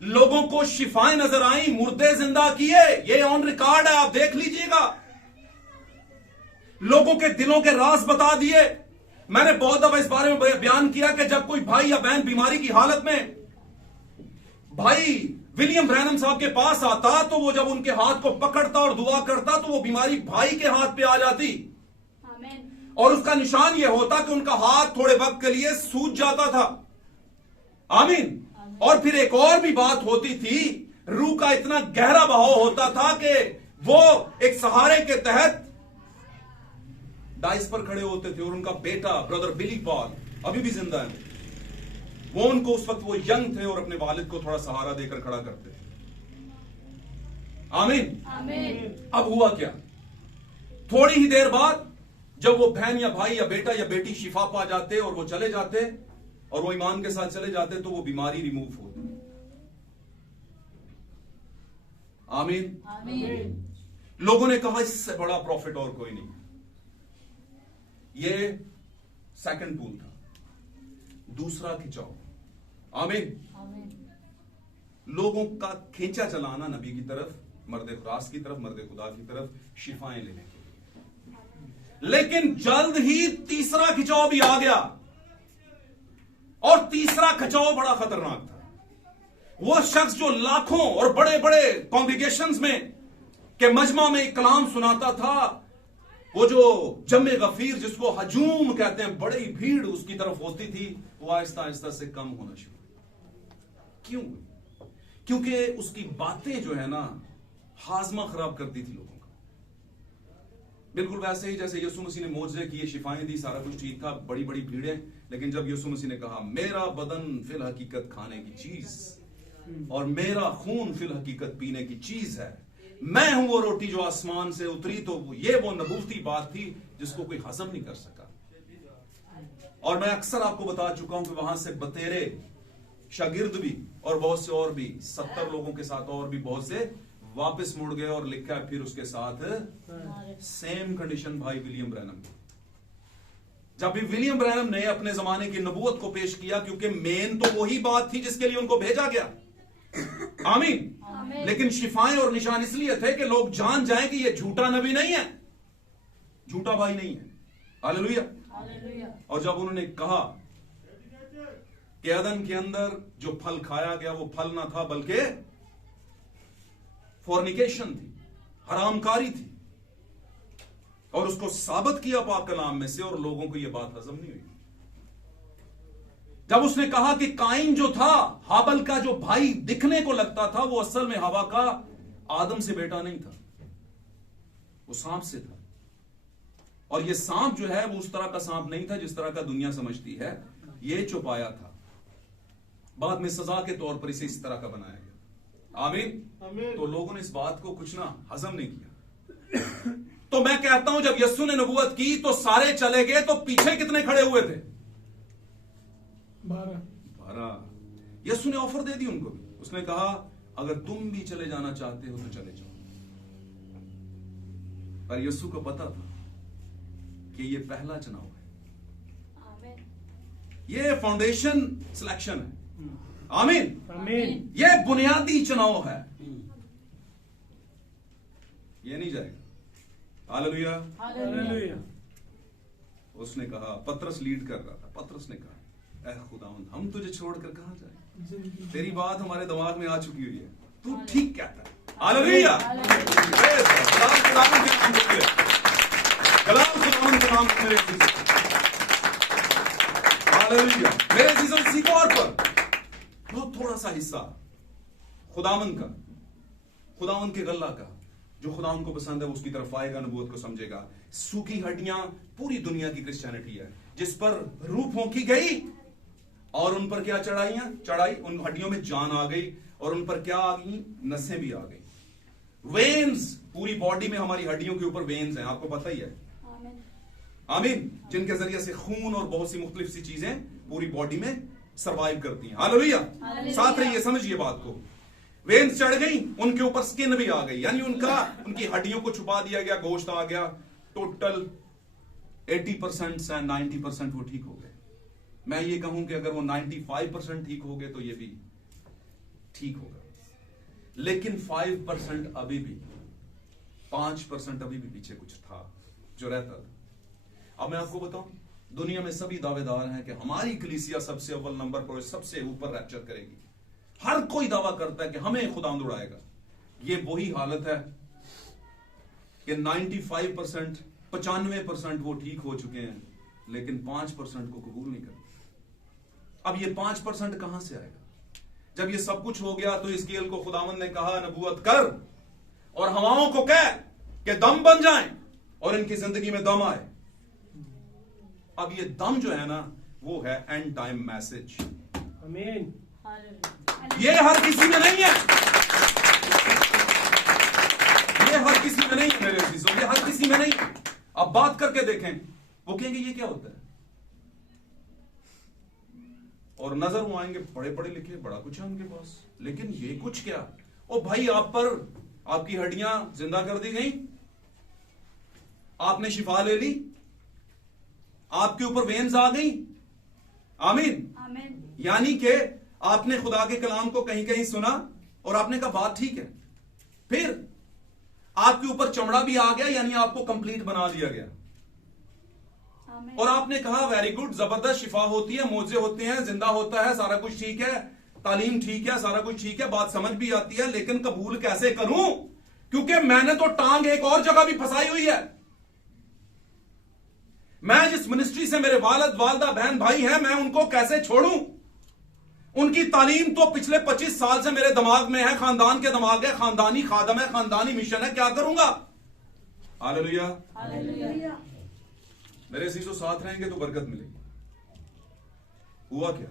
लोगों को शिफाएं नजर आई, मुर्दे जिंदा किए। ये ऑन रिकॉर्ड है, आप देख लीजिएगा। लोगों के दिलों के राज बता दिए। मैंने बहुत दफा इस बारे में बयान किया कि जब कोई भाई या बहन बीमारी की हालत में भाई विलियम ब्रैनम साहब के पास आता, तो वो जब उनके हाथ को पकड़ता और दुआ करता, तो वो बीमारी भाई के हाथ पे आ जाती, और उसका निशान ये होता कि उनका हाथ थोड़े वक्त के लिए सूज जाता था। आमीन। और फिर एक और भी बात होती थी, रूह का इतना गहरा बहाव होता था कि वो एक सहारे के तहत डाइस पर खड़े होते थे, और उनका बेटा ब्रदर बिली पॉल अभी भी जिंदा है। वो उनको उस वक्त वो यंग थे, और अपने वालिद को थोड़ा सहारा देकर खड़ा करते थे। आमीन। अब हुआ क्या? थोड़ी ही देर बाद जब वो बहन या भाई या बेटा या बेटी शिफा पा जाते और वो चले जाते, और वो ईमान के साथ चले जाते, तो वो बीमारी रिमूव होती। आमीन। लोगों ने कहा इससे बड़ा प्रॉफिट और कोई नहीं। ये सेकंड टूल था। दूसरा खिंचाव। आमीन। लोगों का खींचा चलाना नबी की तरफ, मर्द खुदास की तरफ, मर्द खुदा की तरफ, शिफाएं लेने के लिए। लेकिन जल्द ही तीसरा खिंचाव भी आ गया, और तीसरा खिंचाव बड़ा खतरनाक था। वो शख्स जो लाखों और बड़े बड़े कॉन्ग्रीगेशंस में के मजमा में कलाम सुनाता था, वो जो जमे गफीर जिसको हजूम कहते हैं, बड़ी भीड़ उसकी तरफ होती थी, वो आहिस्ता आहिस्ता से कम होना शुरू। क्यों? क्योंकि उसकी बातें जो है ना, हाजमा खराब करती थी लोगों का। बिल्कुल वैसे ही जैसे यीशु मसीह ने मोजज़े किए, शिफाएं दी, सारा कुछ ठीक था, बड़ी बड़ी भीड़ें, लेकिन जब यीशु मसीह ने कहा मेरा बदन फिल हकीकत खाने की चीज और मेरा खून फिल हकीकत पीने की चीज है, मैं हूं वो रोटी जो आसमान से उतरी, तो ये वो नबूवती बात थी जिसको कोई हजम नहीं कर सका। और मैं अक्सर आपको बता चुका हूं कि वहां से बतेरे शागिर्द भी और बहुत से और भी 70 लोगों के साथ और भी बहुत से वापस मुड़ गए, और लिखा है फिर उसके साथ सेम कंडीशन भाई विलियम ब्रैनम। जब भी विलियम ब्रैनम ने अपने जमाने की नबूवत को पेश किया, क्योंकि मेन तो वही बात थी जिसके लिए उनको भेजा गया। आमीन। लेकिन शिफाएं और निशान इसलिए थे कि लोग जान जाएं कि ये झूठा नबी नहीं है, झूठा भाई नहीं है। हालेलुया। और जब उन्होंने कहा कि अदन के अंदर जो फल खाया गया वो फल ना था बल्कि फॉर्निकेशन थी, हरामकारी थी, और उसको साबित किया पाक कलाम में से, और लोगों को यह बात हजम नहीं हुई। जब उसने कहा कि काइन जो था, हाबल का जो भाई दिखने को लगता था, वो असल में हवा का आदम से बेटा नहीं था, वो सांप से था। और ये सांप जो है वो उस तरह का सांप नहीं था जिस तरह का दुनिया समझती है, ये छुपाया था। बाद में सजा के तौर पर इसे इस तरह का बनाया गया। आमीन। तो लोगों ने इस बात को कुछ ना हजम नहीं किया। तो मैं कहता हूं जब यीशु ने नबूवत की तो सारे चले गए, तो पीछे कितने खड़े हुए थे? 12। यीशु ने ऑफर दे दी उनको भी। उसने कहा अगर तुम भी चले जाना चाहते हो तो चले जाओ। पर यीशु को पता था कि ये पहला चुनाव है, आमीन। ये फाउंडेशन सिलेक्शन है। आमीन। आमीन। ये बुनियादी चुनाव है, ये नहीं जाएगा। हालेलुया। हालेलुया। उसने कहा, पतरस लीड कर रहा था, पतरस ने कहा ऐ खुदावंद हम तुझे छोड़कर कहां जाए, तेरी बात हमारे दिमाग में आ चुकी हुई है, तू ठीक कहता है। हालेलुया। हालेलुया। मेरे अजीजों, इसी तौर पर बहुत थोड़ा सा हिस्सा खुदावंद का, खुदावंद के गल्ला का, जो खुदावंद को पसंद है वो उसकी तरफ आएगा, नबूवत को समझेगा। सूखी हड्डियां पूरी दुनिया की क्रिश्चियनिटी है, जिस पर रूह फूंकी गई और उन पर क्या चढ़ाई, उन हड्डियों में जान आ गई और उन पर क्या आ गई, नसें भी आ गई। वेन्स, पूरी बॉडी में हमारी हड्डियों के ऊपर वेन्स हैं, आपको पता ही है। आमीन। जिनके जरिए से खून और बहुत सी मुख्तलिफ सी चीजें पूरी बॉडी में सरवाइव करती हैं। हालेलुया। साथ रहिए, समझिए बात को। वेन्स चढ़ गई, उनके ऊपर स्किन भी आ गई, यानी उनकी हड्डियों को छुपा दिया गया, गोश्त आ गया। टोटल 80% से 90% वो ठीक हो गए। मैं ये कहूं कि अगर वो 95% ठीक हो गए तो ये भी ठीक होगा, लेकिन 5% अभी भी, 5% अभी भी पीछे कुछ था जो रहता था। अब मैं आपको बताऊं, दुनिया में सभी दावेदार हैं कि हमारी कलीसिया सबसे अव्वल नंबर पर, सबसे ऊपर रैप्चर करेगी। हर कोई दावा करता है कि हमें खुदावंद उड़ाएगा। ये वही हालत है कि 95%, 95% वो ठीक हो चुके हैं, लेकिन 5% को कबूल नहीं करते। अब ये 5% कहां से आएगा? जब ये सब कुछ हो गया तो हिजकिय्याह को खुदावंद ने कहा नबूवत कर और हवाओं को कह कि दम बन जाएं और इनकी जिंदगी में दम आए। अब ये दम जो है ना, वो है एंड टाइम मैसेज। आमीन। ये हर किसी में नहीं है, ये हर किसी में नहीं है मेरे अजीजों, ये हर किसी में नहीं है। अब बात करके देखें, वो कहेंगे ये क्या होता है, और नजर वो आएंगे बड़े पढ़े लिखे, बड़ा कुछ है उनके पास, लेकिन ये कुछ क्या? ओ भाई, आप पर आपकी हड्डियां जिंदा कर दी गई, आपने शिफा ले ली, आपके ऊपर वेन्स आ गई। आमीन। आमीन। यानी कि आपने खुदा के कलाम को कहीं कहीं सुना और आपने कहा बात ठीक है, फिर आपके ऊपर चमड़ा भी आ गया, यानी आपको कंप्लीट बना दिया गया, और आपने कहा वेरी गुड, जबरदस्त, शिफा होती है, मौजे होते हैं, जिंदा होता है, सारा कुछ ठीक है, तालीम ठीक है, सारा कुछ ठीक है, बात समझ भी आती है, लेकिन कबूल कैसे करूं, क्योंकि मैंने तो टांग एक और जगह भी फंसाई हुई है। मैं जिस मिनिस्ट्री से मेरे वालिद वालदा बहन भाई हैं, मैं उनको कैसे छोड़ूं? उनकी तालीम तो पिछले 25 साल से मेरे दिमाग में है, खानदान के दिमाग है, खानदानी खादम है, खानदानी मिशन है, क्या करूंगा? हालेलुया। हालेलुया। मेरे अजीजों, साथ रहेंगे तो बरकत मिलेगी। हुआ क्या?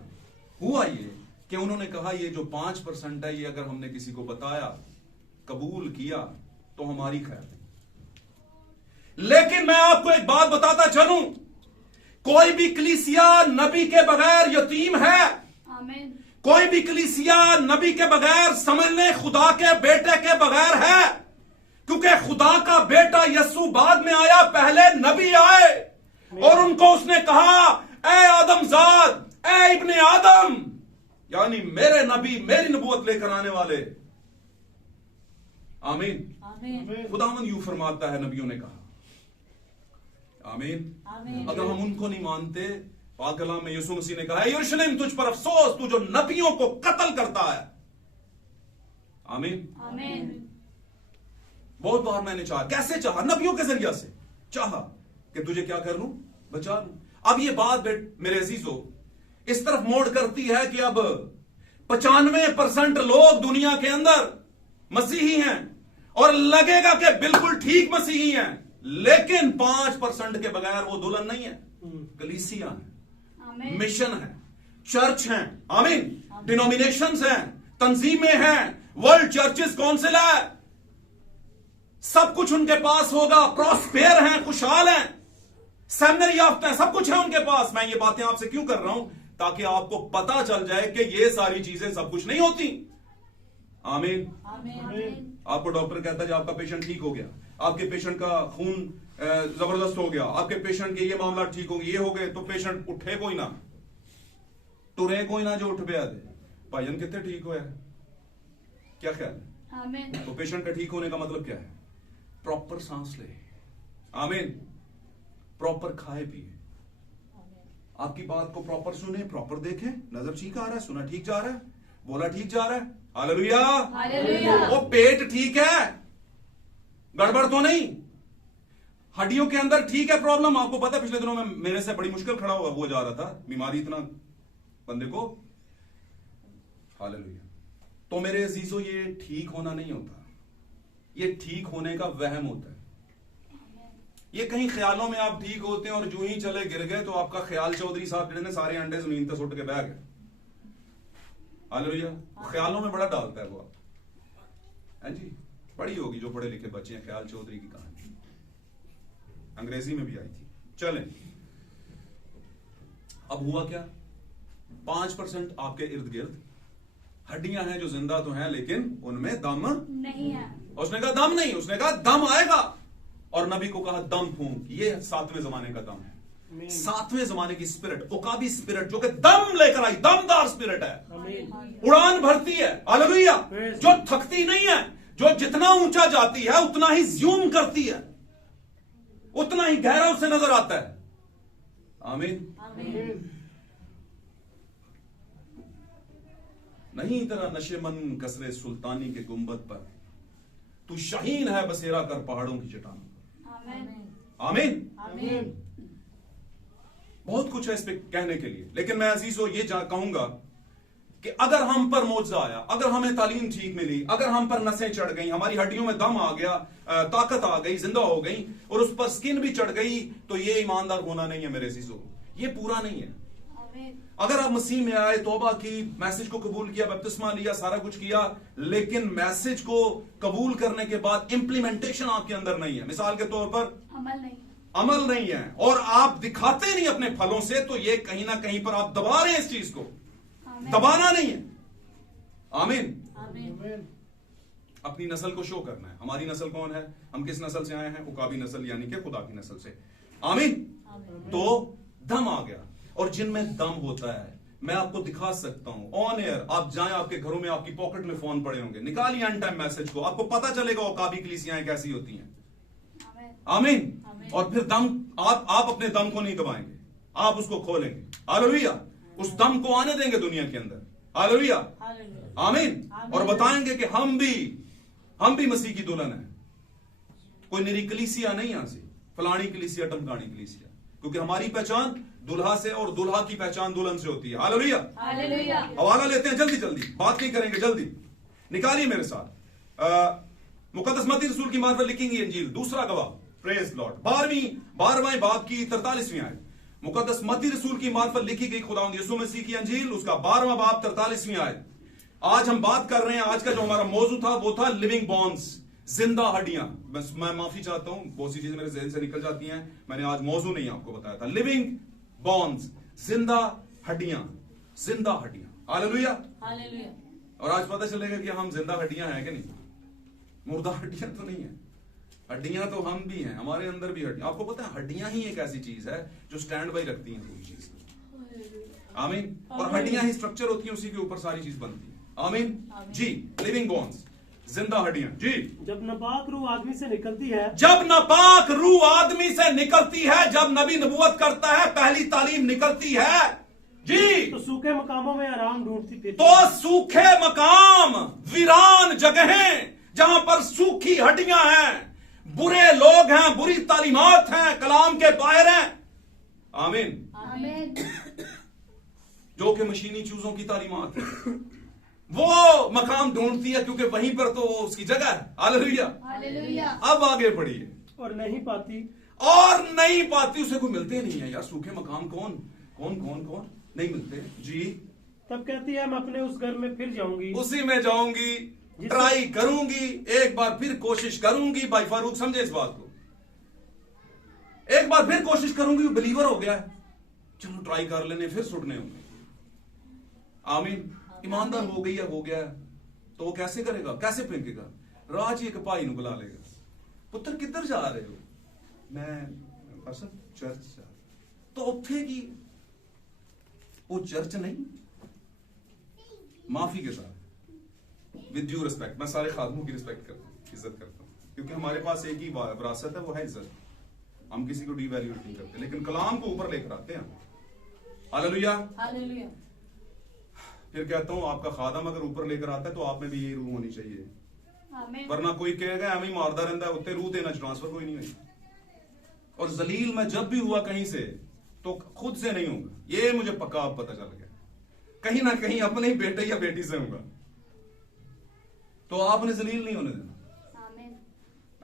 हुआ ये कि उन्होंने कहा ये जो 5% है, ये अगर हमने किसी को बताया, कबूल किया, तो हमारी खैर। लेकिन मैं आपको एक बात बताता चलूं, कोई भी कलीसिया नबी के बगैर यतीम है। आमीन। कोई भी कलीसिया नबी के बगैर, समझ लें खुदा के बेटे के बगैर है, क्योंकि खुदा का बेटा यीशु बाद में आया, पहले नबी आए और उनको उसने कहा ए आदमजाद, ए इब्ने आदम, यानी मेरे नबी, मेरी नबूवत लेकर आने वाले। आमीन। आमीन। खुदावंद यूं फरमाता है, नबियों ने कहा। आमीन। आमीन। अगर हम उनको नहीं मानते, पाक कलाम में यीशु मसीह ने कहा है यरूशलेम तुझ पर अफसोस, तू जो नबियों को कत्ल करता है। आमीन। आमीन। बहुत बार मैंने चाहा, कैसे चाहा? नबियों के जरिए से चाहा कि तुझे क्या कर लूं, बचा लूं। अब ये बात मेरे अजीजों इस तरफ मोड़ करती है कि अब 95% लोग दुनिया के अंदर मसीही हैं और लगेगा कि बिल्कुल ठीक मसीही हैं, लेकिन 5% के बगैर वो दुल्हन नहीं है। कलीसिया है, मिशन है, चर्च है, आमीन, डिनोमिनेशंस हैं, तंजीमें हैं, वर्ल्ड चर्चेस काउंसिल है, सब कुछ उनके पास होगा, प्रॉस्पेयर हैं, खुशहाल हैं, सेमिनरी याफ्ता हैं, सब कुछ है उनके पास। मैं ये बातें आपसे क्यों कर रहा हूं? ताकि आपको पता चल जाए कि ये सारी चीजें सब कुछ नहीं होती। आमीन। आपको डॉक्टर कहता है कि आपका पेशेंट ठीक हो गया, आपके पेशेंट का खून जबरदस्त हो गया, आपके पेशेंट के ये मामला ठीक हो गए, ये हो गए, तो पेशेंट उठे कोई ना, टुरे कोई ना जो उठ पे दे भाईजन कितने ठीक होया? क्या ख्याल है? आमीन। तो पेशेंट का ठीक होने का मतलब क्या है? प्रॉपर सांस ले। आमीन। प्रॉपर खाए पिए, आपकी बात को प्रॉपर सुने, प्रॉपर देखें, नजर ठीक आ रहा है, सुना ठीक जा रहा है, बोला ठीक जा रहा है। हालेलुया। हालेलुया। वो पेट ठीक है, गड़बड़ तो नहीं, हड्डियों के अंदर ठीक है प्रॉब्लम। आपको पता है पिछले दिनों में मेरे से बड़ी मुश्किल खड़ा हुआ जा रहा था, बीमारी इतना बंदे को। हालेलुया। तो मेरे अजीजों, ये ठीक होना नहीं होता, ये ठीक होने का वहम होता है। ये कहीं ख्यालों में आप ठीक होते हैं और जो ही चले गिर गए तो आपका ख्याल चौधरी साहब जिन्होंने सारे अंडे जमीन पे सुट के बह गए। हालेलुया। ख्यालों में बड़ा डालता है वो। आप है जी, पढ़ी होगी जो पढ़े लिखे बच्चे हैं, ख्याल चौधरी की कहानी अंग्रेजी में भी आई थी। चलें, अब हुआ क्या? 5% आपके इर्द गिर्द हड्डियां हैं जो जिंदा तो हैं, लेकिन उनमें दम नहीं है। उसने कहा दम नहीं, उसने कहा दम आएगा, और नबी को कहा दम फूंक। ये 7वें जमाने का दम है, 7वें जमाने की स्पिरिट, उकाबी स्पिरिट, जो कि दम लेकर आई, दमदार स्पिरिट है, उड़ान भरती है। हालेलुया। जो थकती नहीं है, जो जितना ऊंचा जाती है उतना ही ज़ूम करती है, उतना ही गहरा उसे नजर आता है। आमीन। नहीं तेरा नशेमन कसरे सुल्तानी के गुंबद पर, तू शाहीन है बसेरा कर पहाड़ों की चट्टानों। आमीन। आमीन। बहुत कुछ है इस पे कहने के लिए, लेकिन मैं अजीजों ये कहूंगा कि अगर हम पर मौजज़ा आया, अगर हमें तालीम ठीक मिली, अगर हम पर नसें चढ़ गई, हमारी हड्डियों में दम आ गया, ताकत आ गई, जिंदा हो गई, और उस पर स्किन भी चढ़ गई, तो ये ईमानदार होना नहीं है मेरे अजीजों, ये पूरा नहीं है। अगर आप मसीह में आए, तौबा की, मैसेज को कबूल किया, बपतिस्मा लिया, सारा कुछ किया, लेकिन मैसेज को कबूल करने के बाद इंप्लीमेंटेशन आपके अंदर नहीं है, मिसाल के तौर पर अमल नहीं है, और आप दिखाते नहीं अपने फलों से, तो ये कहीं ना कहीं पर आप दबा रहे हैं इस चीज को। दबाना नहीं है। आमीन। अपनी नस्ल को शो करना है। हमारी नस्ल कौन है? हम किस नस्ल से आए हैं? उकाबी नस्ल, यानी कि खुदा की नस्ल से। आमीन। तो दम आ गया, और जिनमें दम होता है मैं आपको दिखा सकता हूं ऑन एयर। आप जाएं, आपके घरों में आपकी पॉकेट में फोन पड़े होंगे, निकालिए अन टाइम मैसेज को, आपको पता चलेगा उकाबी कलीसियाएं कैसी होती हैं। आमीन। और फिर दम, आप अपने दम को नहीं दबाएंगे, आप उसको खोलेंगे। हालेलुया। उस दम को आने देंगे दुनिया के अंदर। हालेलुया। आमीन। और बताएंगे कि हम भी मसीह की दुल्हन है। कोई निरी कलीसिया नहीं, यहां से फलानी कलीसिया, टमकानी कलीसिया, क्योंकि हमारी पहचान दुल्हा से और दुल्हा की पहचान दुल्हन से होती है। हालेलुया। हवाला लेते हैं, जल्दी जल्दी बात नहीं करेंगे, जल्दी निकालिए मेरे साथ मुकद्दस मत्ती रसूल की मार्फत लिखी गई इंजील, दूसरा गवाह, प्रेज लॉर्ड, 12वें बाब की 43वीं आयत। मुकद्दस मत्ती रसूल की मार्फत लिखी गई खुदावंद यीशु मसीह की अंजील, उसका 12वां बाब 43वीं आयत। आज हम बात कर रहे हैं, आज का जो हमारा मौजू था वो था लिविंग बोन्स, जिंदा हड्डियां। बस मैं माफी चाहता हूं, बहुत सी चीजें मेरे जहन से निकल जाती हैं, मैंने आज मौजू नहीं आपको बताया था। लिविंग बोन्स, जिंदा हड्डियां, जिंदा हड्डियां। हालेलुया। और आज पता चलेगा कि हम जिंदा हड्डियां हैं कि नहीं, मुर्दा हड्डियां तो नहीं है, हड्डियां तो हम भी हैं, हमारे अंदर भी हड्डियां। आपको पता है हड्डियां ही एक ऐसी चीज है जो स्टैंड बाई रखती हैं पूरी चीज। आमीन। और हड्डियां ही स्ट्रक्चर होती हैं, उसी के ऊपर सारी चीज बनती है। आमीन जी। लिविंग बोन्स, जिंदा हड्डियां जी। जब नापाक रूह आदमी से निकलती है, जब नापाक रूह आदमी से निकलती है, जब नबी नबूवत करता है, पहली तालीम निकलती है जी, तो सूखे मकामों में आराम ढूंढती फिरती। तो सूखे मकाम, वीरान जगहें जहां पर सूखी हड्डियां हैं, बुरे लोग हैं, बुरी तालीमात हैं, कलाम के बाहर हैं। आमीन। जो कि मशीनी चूजों की तालीमात है, वो मकाम ढूंढती है, क्योंकि वहीं पर तो उसकी जगह है। हालेलुया। अब आगे बढ़िए। और नहीं पाती, उसे कोई मिलते नहीं है यार। सूखे मकाम कौन नहीं मिलते जी। तब कहती है मैं अपने उस घर में फिर जाऊंगी, उसी में जाऊंगी, ट्राई करूंगी, एक बार फिर कोशिश करूंगी। भाई फारूक समझे इस बात को, एक बार फिर कोशिश करूंगी। बिलीवर हो गया है, चलो ट्राई कर लेने, फिर सुटने होंगे। आमीन। ईमानदार हो गई है, हो गया है, तो वो कैसे करेगा, कैसे फेंकेगा? राज एक भाई नु बुला लेगा, पुत्र किधर जा रहे हो? मैं असल चर्च जा। तो उत्थे की वो चर्च नहीं, माफी के साथ, विद ड्यू रिस्पेक्ट, मैं सारे खादमों की रिस्पेक्ट करता हूँ, इज्जत करता हूँ, क्योंकि हमारे पास एक ही विरासत है, वो है इज्जत। हम किसी को डिवैल्यूएट नहीं करते, लेकिन कलाम को ऊपर लेकर आते हैं। हालेलुया। हालेलुया। फिर कहता हूं, आपका खादम अगर ऊपर लेकर आता है तो आप में भी यही रूह होनी चाहिए, आमीन। वरना कोई कहेगा हमें मारदा रहता है, उत्ते रूह देना ट्रांसफर कोई नहीं हुई। और जलील मैं जब भी हुआ कहीं से, तो खुद से नहीं होगा, ये मुझे पक्का अब पता चल गया। कहीं ना कहीं अपने ही बेटे या बेटी से होगा, तो आपने जलील नहीं होने देना।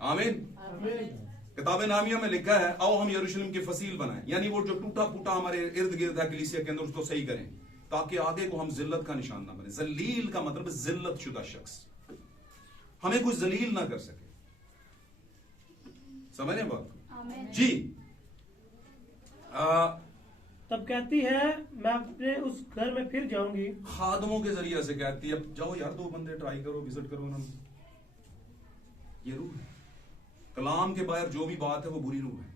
आमीन। आमीन। किताब नामिया में लिखा है, आओ हम यरूशलेम की फसील बनाएं, यानी वो जो टूटा फूटा हमारे इर्द गिर्द है कलीसिया के अंदर, उसको सही करें, ताकि आगे को हम जिल्लत का निशान ना बने। जलील का मतलब जिल्लत शुदा शख्स, हमें कोई जलील ना कर सके। समझ रहे बात को? आमीन। जी। तब कहती है, मैं अपने उस घर में फिर जाऊंगी। खादमों के जरिए से कहती है, अब जाओ यार, 2 बंदे ट्राई करो, विजिट करो ना। ये रूह है, कलाम के बाहर जो भी बात है वो बुरी रूह है।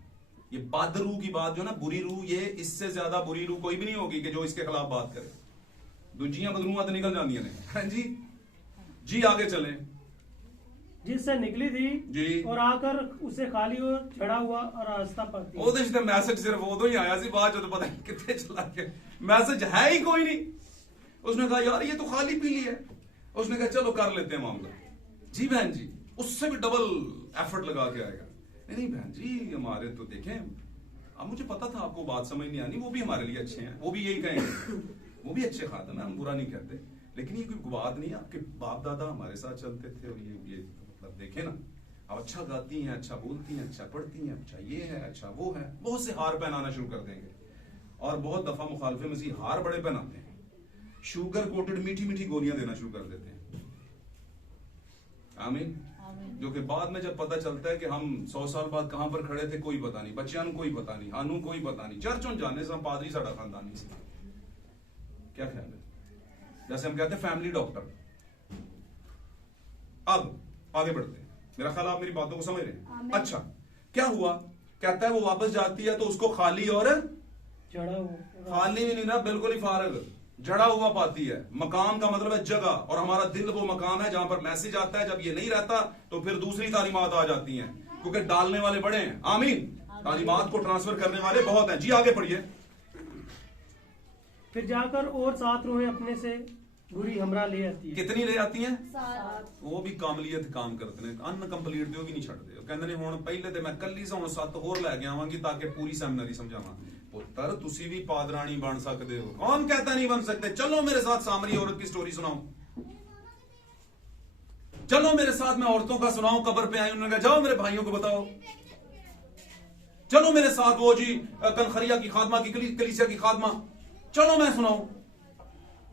ये बद रूह की बात जो ना, बुरी रूह, ये इससे ज्यादा बुरी रूह कोई भी नहीं होगी कि जो इसके खिलाफ बात करे। दूजियां बदरूहां तो निकल जाती हैं। हाँ जी जी, आगे चलें। जिससे निकली थी जी। और आकर उसे खाली और चढ़ा हुआ और रास्ता पाती। ਉਹਦੇ ਚ ਤਾਂ ਮੈਸੇਜ ਸਿਰਫ ਉਦੋਂ ਹੀ ਆਇਆ ਸੀ, ਬਾਅਦ ਜਦੋਂ पता नहीं कितने चला गया, मैसेज है ही कोई नहीं। उसने कहा यार ये तो खाली पीली है, उसने कहा चलो कर लेते हैं मामला। जी बहन जी, उससे भी डबल एफर्ट लगा के आएगा। नहीं बहन जी, हमारे तो देखें, अब मुझे पता था आपको बात समझ नहीं आनी, वो भी हमारे लिए अच्छे हैं, वो भी यही कहेंगे, वो भी अच्छे खादम है, हम बुरा नहीं कहते, लेकिन ये कोई बात नहीं है, आपके बाप दादा हमारे साथ चलते थे, और ये मतलब देखे ना, अब अच्छा गाती हैं, अच्छा बोलती हैं, अच्छा पढ़ती हैं, अच्छा ये है, अच्छा वो है, बहुत से हार पहनाना शुरू कर देंगे। और बहुत दफा मुखालफे मसीह हार बड़े पहनाते हैं, शुगर कोटेड मीठी मीठी गोलियां देना शुरू कर देते हैं। आमीन। जो कि बाद में जब पता चलता है कि हम 100 साल बाद कहां पर खड़े थे, कोई पता नहीं, बच्चियां कोई पता नहीं, हानू कोई पता नहीं, चर्चों जाने से हम पादरी साडा खानदानी से। क्या ख्याल है? जैसे हम कहते हैं फैमिली डॉक्टर। अब आगे बढ़ते हैं, मेरा ख्याल आप मेरी बातों को समझ रहे हैं। अच्छा, क्या हुआ? कहता है वो वापस जाती है तो उसको खाली और चढ़ा हुआ, खाली भी नहीं ना, बिल्कुल ही फारग, जड़ा हुआ पाती है। मकाम का मतलब है जगह, और हमारा दिल वो मकाम है जहां पर मैसेज आता है। जब ये नहीं रहता तो फिर दूसरी तालीमात आ जाती हैं, क्योंकि डालने वाले बड़े हैं। आमीन। तालीमात को ट्रांसफर करने वाले बहुत हैं। जी आगे पढ़िए। फिर जाकर और 7 रूहें अपने से बुरी हमरा ले आती है। कितनी ले आती हैं? 7। वो भी कामलियत काम करते हैं, अनकंप्लीट दे भी नहीं छड़ते। कहते ने हुण पहले ते मैं कल्ली से हुण 7 होर लै के आवांगी ताकि पूरी सेमिनरी समझावां। पुत्र तुसी भी पादरानी बन सकते हो। कौन कहता नहीं बन सकते? चलो मेरे साथ सामरी औरत की स्टोरी सुनाओ, चलो मेरे साथ मैं औरतों का सुनाऊं। कब्र पे आई, उन्होंने कहा जाओ मेरे भाइयों को बताओ। चलो मेरे साथ वो जी कनखरिया की खादमा की कलीसिया की खादमा, चलो मैं सुनाऊं।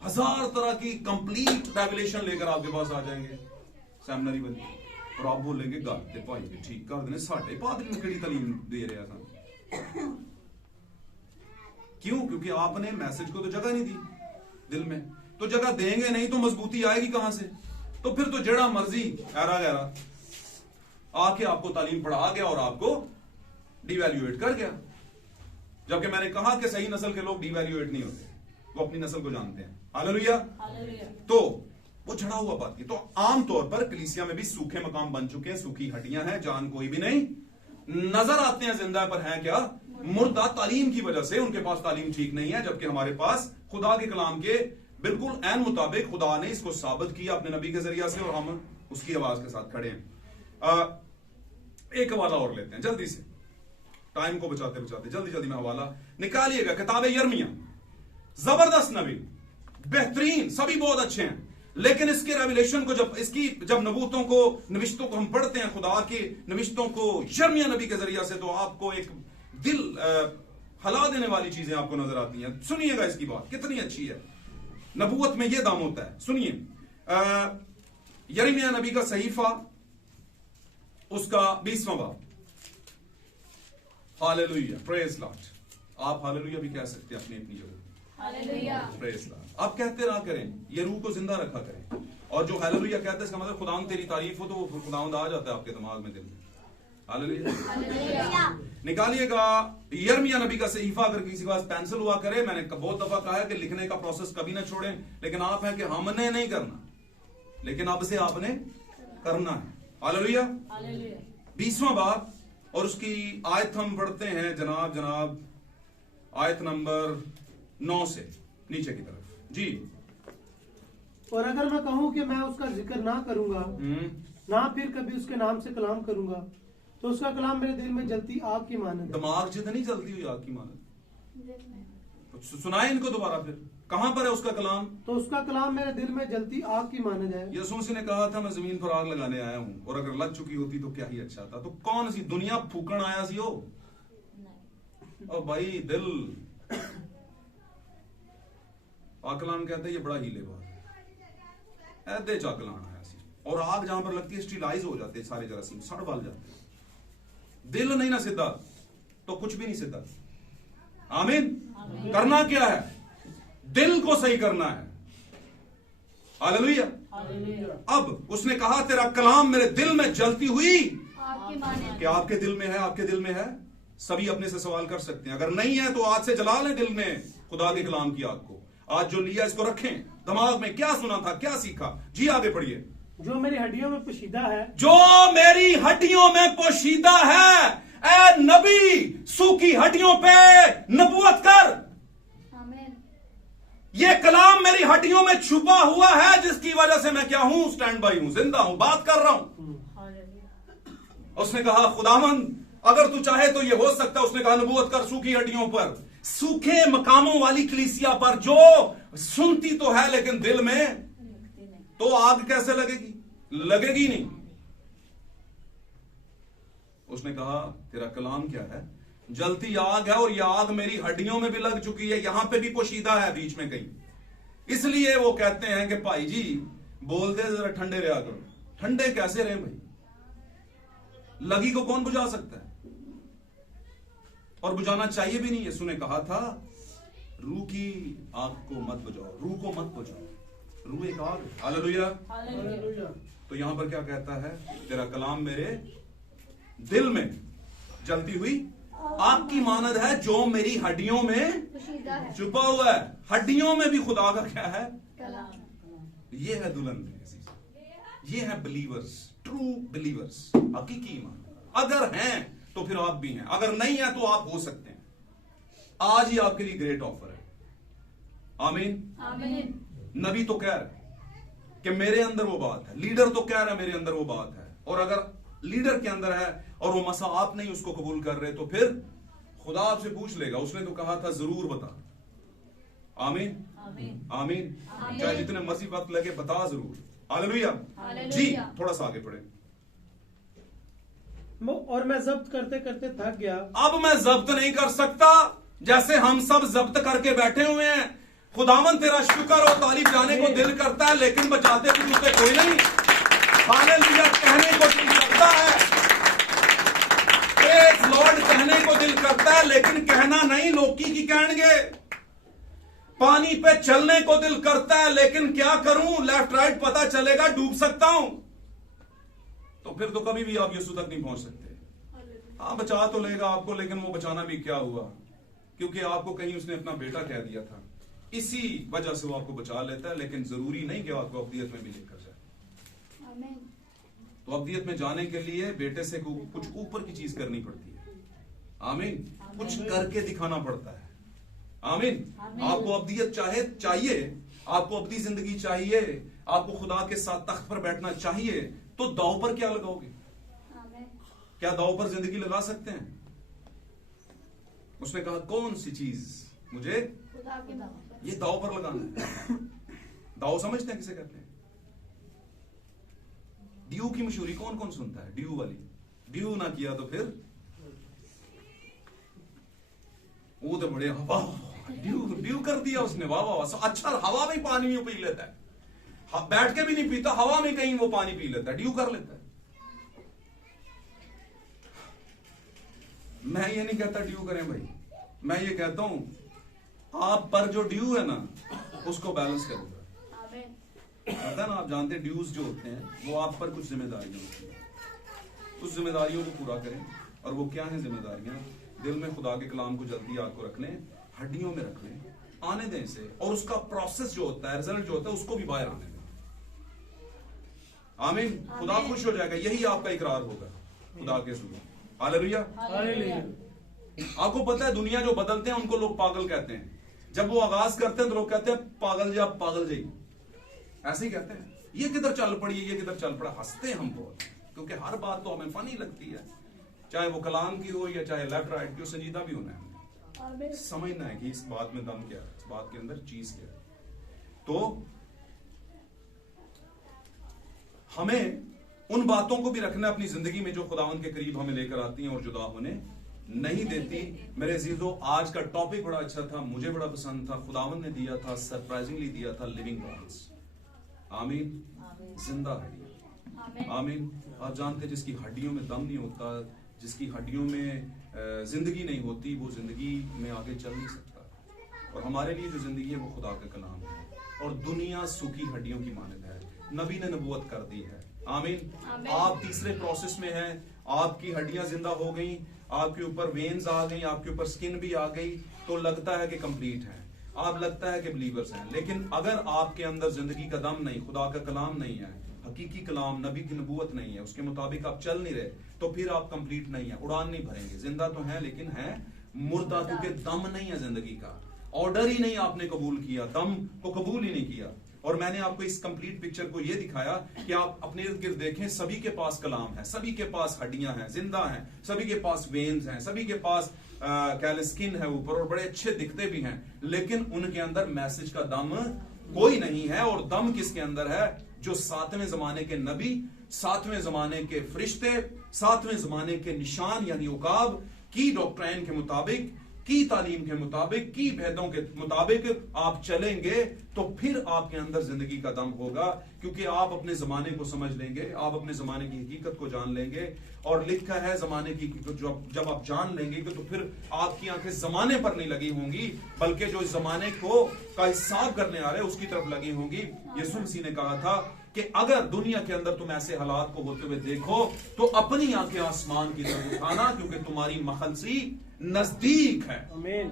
1000 तरह की कंप्लीट रेवलेशन लेकर आपके पास आ जाएंगे सेमिनरी बंदी, और आप बोलेंगे गल ते भाई भी ठीक कर देने, साडे पादरी ने केड़ी तालीम दे रहा था। क्यों? क्योंकि आपने मैसेज को तो जगह नहीं दी दिल में, तो जगह देंगे नहीं तो मजबूती आएगी कहां से? तो फिर तो जड़ा मर्जी ऐरा गहरा आके आपको तालीम पढ़ा गया और आपको डिवैल्यूएट कर गया। जबकि मैंने कहा कि सही नस्ल के लोग डिवैल्यूएट नहीं होते, वो अपनी नस्ल को जानते हैं। हालेलुया। तो वो झड़ा हुआ बात की। तो आमतौर पर कलीसिया में भी सूखे मकाम बन चुके हैं, सूखी हड्डियां हैं, जान कोई भी नहीं, नजर आते हैं जिंदा पर हैं क्या? मुर्दा। तालीम की वजह से उनके पास तालीम ठीक नहीं है, जबकि हमारे पास खुदा के कलाम के बिल्कुल ऐन मुताबिक खुदा ने इसको साबित किया अपने नबी के जरिया से, और हम उसकी आवाज के साथ खड़े हैं। एक हवाला और लेते हैं जल्दी से, टाइम को बचाते बचाते जल्दी जल्दी में हवाला निकालिएगा। किताब यिर्मयाह, जबरदस्त नबी, बेहतरीन, सभी बहुत अच्छे हैं, लेकिन इसके रेवलेशन को जब नबूतों को, नविश्तों को हम पढ़ते हैं, खुदा के नविश्तों को यिर्मयाह नबी के जरिया से, तो आपको एक दिल हला देने वाली चीजें आपको नजर आती हैं। सुनिएगा इसकी बात कितनी अच्छी है। नबूवत में यह दाम होता है। सुनिए, यिर्मयाह नबी का सहीफा, उसका 20वां बाब। Hallelujah, praise Lord. आप हालेलुया भी कह सकते हैं अपनी अपनी जगह। हालेलुया। Praise Lord. आप कहते रहा करें, ये रूह को जिंदा रखा करें। और जो हालेलुया कहते हैं इसका मतलब खुदावंद तेरी तारीफ हो, तो वो खुदावंद आ जाता है आपके दिमाग में, दिल में। हालेलुया। हालेलुया। निकालिएगा यिर्मयाह नबी का सहीफा। अगर किसी के पास पेंसिल हुआ करे, मैंने बहुत दफा कहा है कि लिखने का प्रोसेस कभी ना छोड़ें, लेकिन आप हैं कि हमने नहीं करना, लेकिन अब से आपने करना है। हालेलुया। हालेलुया। 20वां बाब और उसकी आयत हम पढ़ते हैं जनाब आयत नंबर 9 से नीचे की तरफ जी। और अगर मैं कहूँ कि मैं उसका जिक्र ना करूंगा, ना फिर कभी उसके नाम से कलाम करूंगा, तो उसका कलाम मेरे दिल में जलती आग की मानद है। दिमाग जितनी जलती हुई आग की मानद। सुनाए इनको दोबारा फिर, कहां पर है उसका कलाम? तो उसका कलाम मेरे दिल में जलती आग की मानद है। यीशु मसीह ने कहा था मैं जमीन पर आग लगाने आया हूं, और अगर लग चुकी होती तो क्या ही अच्छा था। तो कौन सी दुनिया फूकण आया सी हो? और भाई दिल आकलाम कहते हैं ये बड़ा हीले बात ऐदे चाकलान आया सी। और आग जहां पर लगती है स्टीलाइज हो जाते हैं सारे जरासीम, सड़ बल जाते हैं। दिल नहीं ना सीधा तो कुछ भी नहीं सीधा। आमीन। करना क्या है? दिल को सही करना है। हालेलुया। अब उसने कहा तेरा कलाम मेरे दिल में जलती हुई आपकी माने। क्या आपके दिल में है? आपके दिल में है? सभी अपने से सवाल कर सकते हैं। अगर नहीं है तो आज से जला लें दिल में खुदा के कलाम की आग को। आज जो लिया इसको रखें दिमाग में, क्या सुना था, क्या सीखा जी। आगे पढ़िए। जो मेरी हड्डियों में पोशीदा है, जो मेरी हड्डियों में पोशीदा है, ए नबी सूखी हड्डियों पे नबूवत कर। आमीन। ये कलाम मेरी हड्डियों में छुपा हुआ है, जिसकी वजह से मैं क्या हूं? स्टैंड बाई हूं, जिंदा हूं, बात कर रहा हूं। हालेलुया। उसने कहा खुदावंद अगर तू चाहे तो ये हो सकता है। उसने कहा नबूवत कर सूखी हड्डियों पर, सूखे मकामों वाली कलीसिया पर, जो सुनती तो है लेकिन दिल में तो आग कैसे लगेगी? लगेगी नहीं। उसने कहा तेरा कलाम क्या है? जलती आग है, और यह आग मेरी हड्डियों में भी लग चुकी है, यहां पे भी पोशीदा है बीच में कहीं। इसलिए वो कहते हैं कि भाई जी बोलते जरा ठंडे रहा करो। ठंडे कैसे रहे भाई? लगी को कौन बुझा सकता है? और बुझाना चाहिए भी नहीं। यीशु ने कहा था रूह की आग को मत बुझाओ, रूह को मत बुझाओ। रूह एक आग है। हालेलुया। हालेलुया। तो यहां पर क्या कहता है? तेरा कलाम मेरे दिल में जलती हुई आग की मानद है, जो मेरी हड्डियों में पोशीदा है। छुपा हुआ है। हड्डियों में भी खुदा का क्या है? कलाम। ये है दुल्हन, ये है बिलीवर्स, ट्रू बिलीवर्स, हकीकी ईमान। अगर हैं तो फिर आप भी हैं, अगर नहीं है तो आप हो सकते हैं। आज ही आपके लिए ग्रेट ऑफर है। आमीन। आमीन। नबी तो कह रहा है कि मेरे अंदर वो बात है, लीडर तो कह रहा है मेरे अंदर वो बात है। और अगर लीडर के अंदर है और वो मसा आप नहीं उसको कबूल कर रहे, तो फिर खुदा आपसे पूछ लेगा। उसने तो कहा था जरूर बता। आमीन। आमीन। आमीन। आमीन। चाहे जितने मसीह वक्त लगे बता जरूर। हालेलुया। हालेलुया। जी थोड़ा सा आगे बढ़े। और मैं जब्त करते करते थक गया। अब मैं जब्त नहीं कर सकता, जैसे हम सब जब्त करके बैठे हुए हैं। खुदावन तेरा शुक्र और तारीफ जाने को दिल करता है, लेकिन बचाते भी तुझसे कोई नहीं। हालेलुया कहने को दिल करता है, प्रेज लॉर्ड कहने को दिल करता है, लेकिन कहना नहीं, लोकी की कहेंगे। पानी पे चलने को दिल करता है, लेकिन क्या करूं, लेफ्ट राइट पता चलेगा, डूब सकता हूं। तो फिर तो कभी भी आप यीशु तक नहीं पहुंच सकते। हाँ बचा तो लेगा आपको, लेकिन वो बचाना भी क्या हुआ, क्योंकि आपको कहीं उसने अपना बेटा कह दिया था। इसी वजह से वो आपको बचा लेता है, लेकिन जरूरी नहीं कि आपको अब्दियत में भी लेकर जाए। आमीन। तो अब्दियत में जाने के लिए बेटे से कुछ ऊपर की चीज करनी पड़ती है। आमीन। कुछ करके दिखाना पड़ता है। आमीन। आपको अब्दियत चाहिए, आपको अब्दी जिंदगी चाहिए, आपको खुदा के साथ तख्त पर बैठना चाहिए, तो दाव पर क्या लगाओगे? आमीन। क्या दाव पर जिंदगी लगा सकते हैं? उसने कहा कौन सी चीज मुझे खुदा के नाम पर। ये दाव पर लगाना है। दाव समझते हैं किसे कहते हैं? ड्यू की मशहूरी कौन कौन सुनता है? ड्यू वाली। ड्यू ना किया तो फिर वो तो बड़े हवा ड्यू कर दिया उसने, वाह वाह। अच्छा हवा में पानी में पी लेता है। बैठ के भी नहीं पीता, हवा में कहीं वो पानी पी लेता है, ड्यू कर लेता है। मैं ये नहीं कहता ड्यू करें भाई, मैं ये कहता हूं आप पर जो ड्यू है ना उसको बैलेंस करेगा। आमीन। पता ना, आप जानते हैं ड्यूज जो होते हैं वो आप पर कुछ जिम्मेदारियां होती हैं, उस जिम्मेदारियों को पूरा करें। और वो क्या है जिम्मेदारियां? दिल में खुदा के कलाम को जल्दी आग को रख लें, हड्डियों में रख लें, आने दें इसे, और उसका प्रोसेस जो होता है, रिजल्ट जो होता है, उसको भी बाहर आने दें। आमीन। खुदा खुश हो जाएगा, यही आपका इकरार होगा खुदा के सुनो। हालेलुया। हालेलुया। आपको पता है दुनिया जो बदलते हैं उनको लोग पागल कहते हैं। जब वो आगाज करते हैं तो लोग कहते हैं पागल जी, आप पागल जी, ऐसे ही कहते हैं। ये किधर चल पड़ी, ये किधर चल पड़ा, हंसते हैं हम बहुत, क्योंकि हर बात तो हमें फनी लगती है, चाहे वो कलाम की हो या चाहे लेफ्ट राइट की हो, संजीदा भी होना है। आमीन। समझना है कि इस बात में दम क्या है, इस बात के अंदर चीज क्या है। तो हमें उन बातों को भी रखना अपनी जिंदगी में जो खुदावन के करीब हमें लेकर आती हैं और जुदा होने नहीं देती। मेरे अजीजों, आज का टॉपिक बड़ा अच्छा था, मुझे बड़ा पसंद था, खुदावन ने दिया था, सरप्राइजिंगली दिया था, लिविंग बोन्स। आमीन। जिंदा हड्डियां। आमीन। आप जानते हैं जिसकी हड्डियों में दम नहीं होता, जिसकी हड्डियों में जिंदगी नहीं होती, वो जिंदगी में आगे चल नहीं सकता। और हमारे लिए जो जिंदगी है वो खुदा का कलाम है, और दुनिया सूखी हड्डियों की मानद है। नबी ने नबूवत कर दी है। आमीन। आप तीसरे प्रोसेस में हैं, आपकी हड्डियां जिंदा हो गई, आपके ऊपर वेन्स आ गई, आपके ऊपर स्किन भी आ गई, तो लगता है कि कंप्लीट है, आप लगता है कि बिलीवर्स हैं। लेकिन अगर आपके अंदर जिंदगी का दम नहीं, खुदा का कलाम नहीं है, हकीकी कलाम, नबी की नबूवत नहीं है, उसके मुताबिक आप चल नहीं रहे, तो फिर आप कंप्लीट नहीं है, उड़ान नहीं भरेंगे। जिंदा तो है लेकिन है मुर्दा, क्योंकि दम नहीं है जिंदगी का, ऑर्डर ही नहीं आपने कबूल किया, दम को कबूल ही नहीं किया। और मैंने आपको इस कंप्लीट पिक्चर को ये दिखाया कि आप अपने इर्द गिर्द देखें, सभी के पास कलाम है, सभी के पास हड्डियां हैं, जिंदा हैं, सभी के पास वेन्स हैं, सभी के पास स्किन है ऊपर, और बड़े अच्छे दिखते भी हैं, लेकिन उनके अंदर मैसेज का दम कोई नहीं है। और दम किसके अंदर है? जो सातवें जमाने के नबी, सातवें जमाने के फरिश्ते, सातवें जमाने के निशान यानी उकाब की डॉक्ट्राइन के मुताबिक, की तालीम के मुताबिक, की भेदों के मुताबिक आप चलेंगे, तो फिर आपके अंदर जिंदगी का दम होगा, क्योंकि आप अपने जमाने को समझ लेंगे, आप अपने जमाने की हकीकत को जान लेंगे। और लिखा है जमाने की जब आप जान लेंगे तो फिर आपकी आंखें जमाने पर नहीं लगी होंगी, बल्कि जो इस जमाने को का हिसाब करने आ रहे हैं उसकी तरफ लगी होंगी। यीशु मसीह ने कहा था कि अगर दुनिया के अंदर तुम ऐसे हालात को होते हुए देखो तो अपनी आंखें आसमान की तरफ उठाना, क्योंकि तुम्हारी मखलसी नजदीक है। आमीन।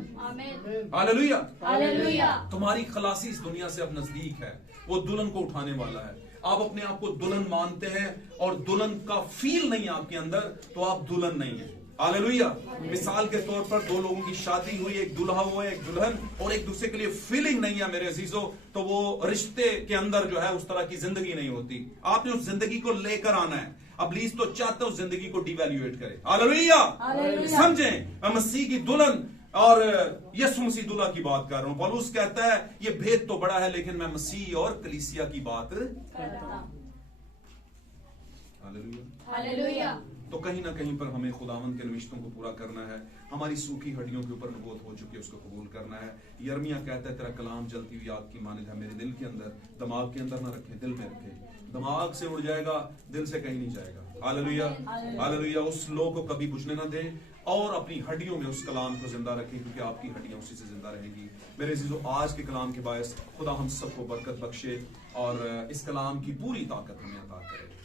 हालेलुया। हालेलुया। तुम्हारी खलासी इस दुनिया से अब नजदीक है, वो दुल्हन को उठाने वाला है। आप अपने आप को दुल्हन मानते हैं और दुल्हन का फील नहीं है आपके अंदर, तो आप दुल्हन नहीं है। हालेलुया। मिसाल के तौर पर दो लोगों की शादी हुई, एक दुल्हा हुआ एक दुल्हन, और एक दूसरे के लिए फीलिंग नहीं है मेरे अजीजों, तो वो रिश्ते के अंदर जो है उस तरह की जिंदगी नहीं होती। आपने उस जिंदगी को लेकर आना है। अबलीस तो चाहता है उस जिंदगी को डिवैल्यूएट करे। हालेलुया। समझें, मसीह की दुल्हन और यीशु मसीह दूल्हा की बात कर रहा हूं। पौलुस कहता है ये भेद तो बड़ा है, लेकिन मैं मसीह और कलीसिया की बात करता हूं। हालेलुया। हालेलुया। तो कहीं ना कहीं पर हमें खुदावंद के निमित्तों को पूरा करना है। हमारी सूखी हड्डियों के ऊपर नबूवत हो चुकी है, उसको कबूल करना है। यिर्मयाह कहता है तेरा कलाम जलती हुई आग की मानद है, मेरे दिल के अंदर, दिमाग के अंदर ना रखे, दिल में रखे। दिमाग से उड़ जाएगा, दिल से कहीं नहीं जाएगा। हालेलुया। हालेलुया। उस लो को कभी बुझने ना दें, और अपनी हड्डियों में उस कलाम को जिंदा रखें, क्योंकि आपकी हड्डियां उसी से जिंदा रहेंगी। मेरे अजीजों, आज के कलाम के बायस खुदा हम सबको बरकत बख्शे और इस कलाम की पूरी ताकत हमें अता करे।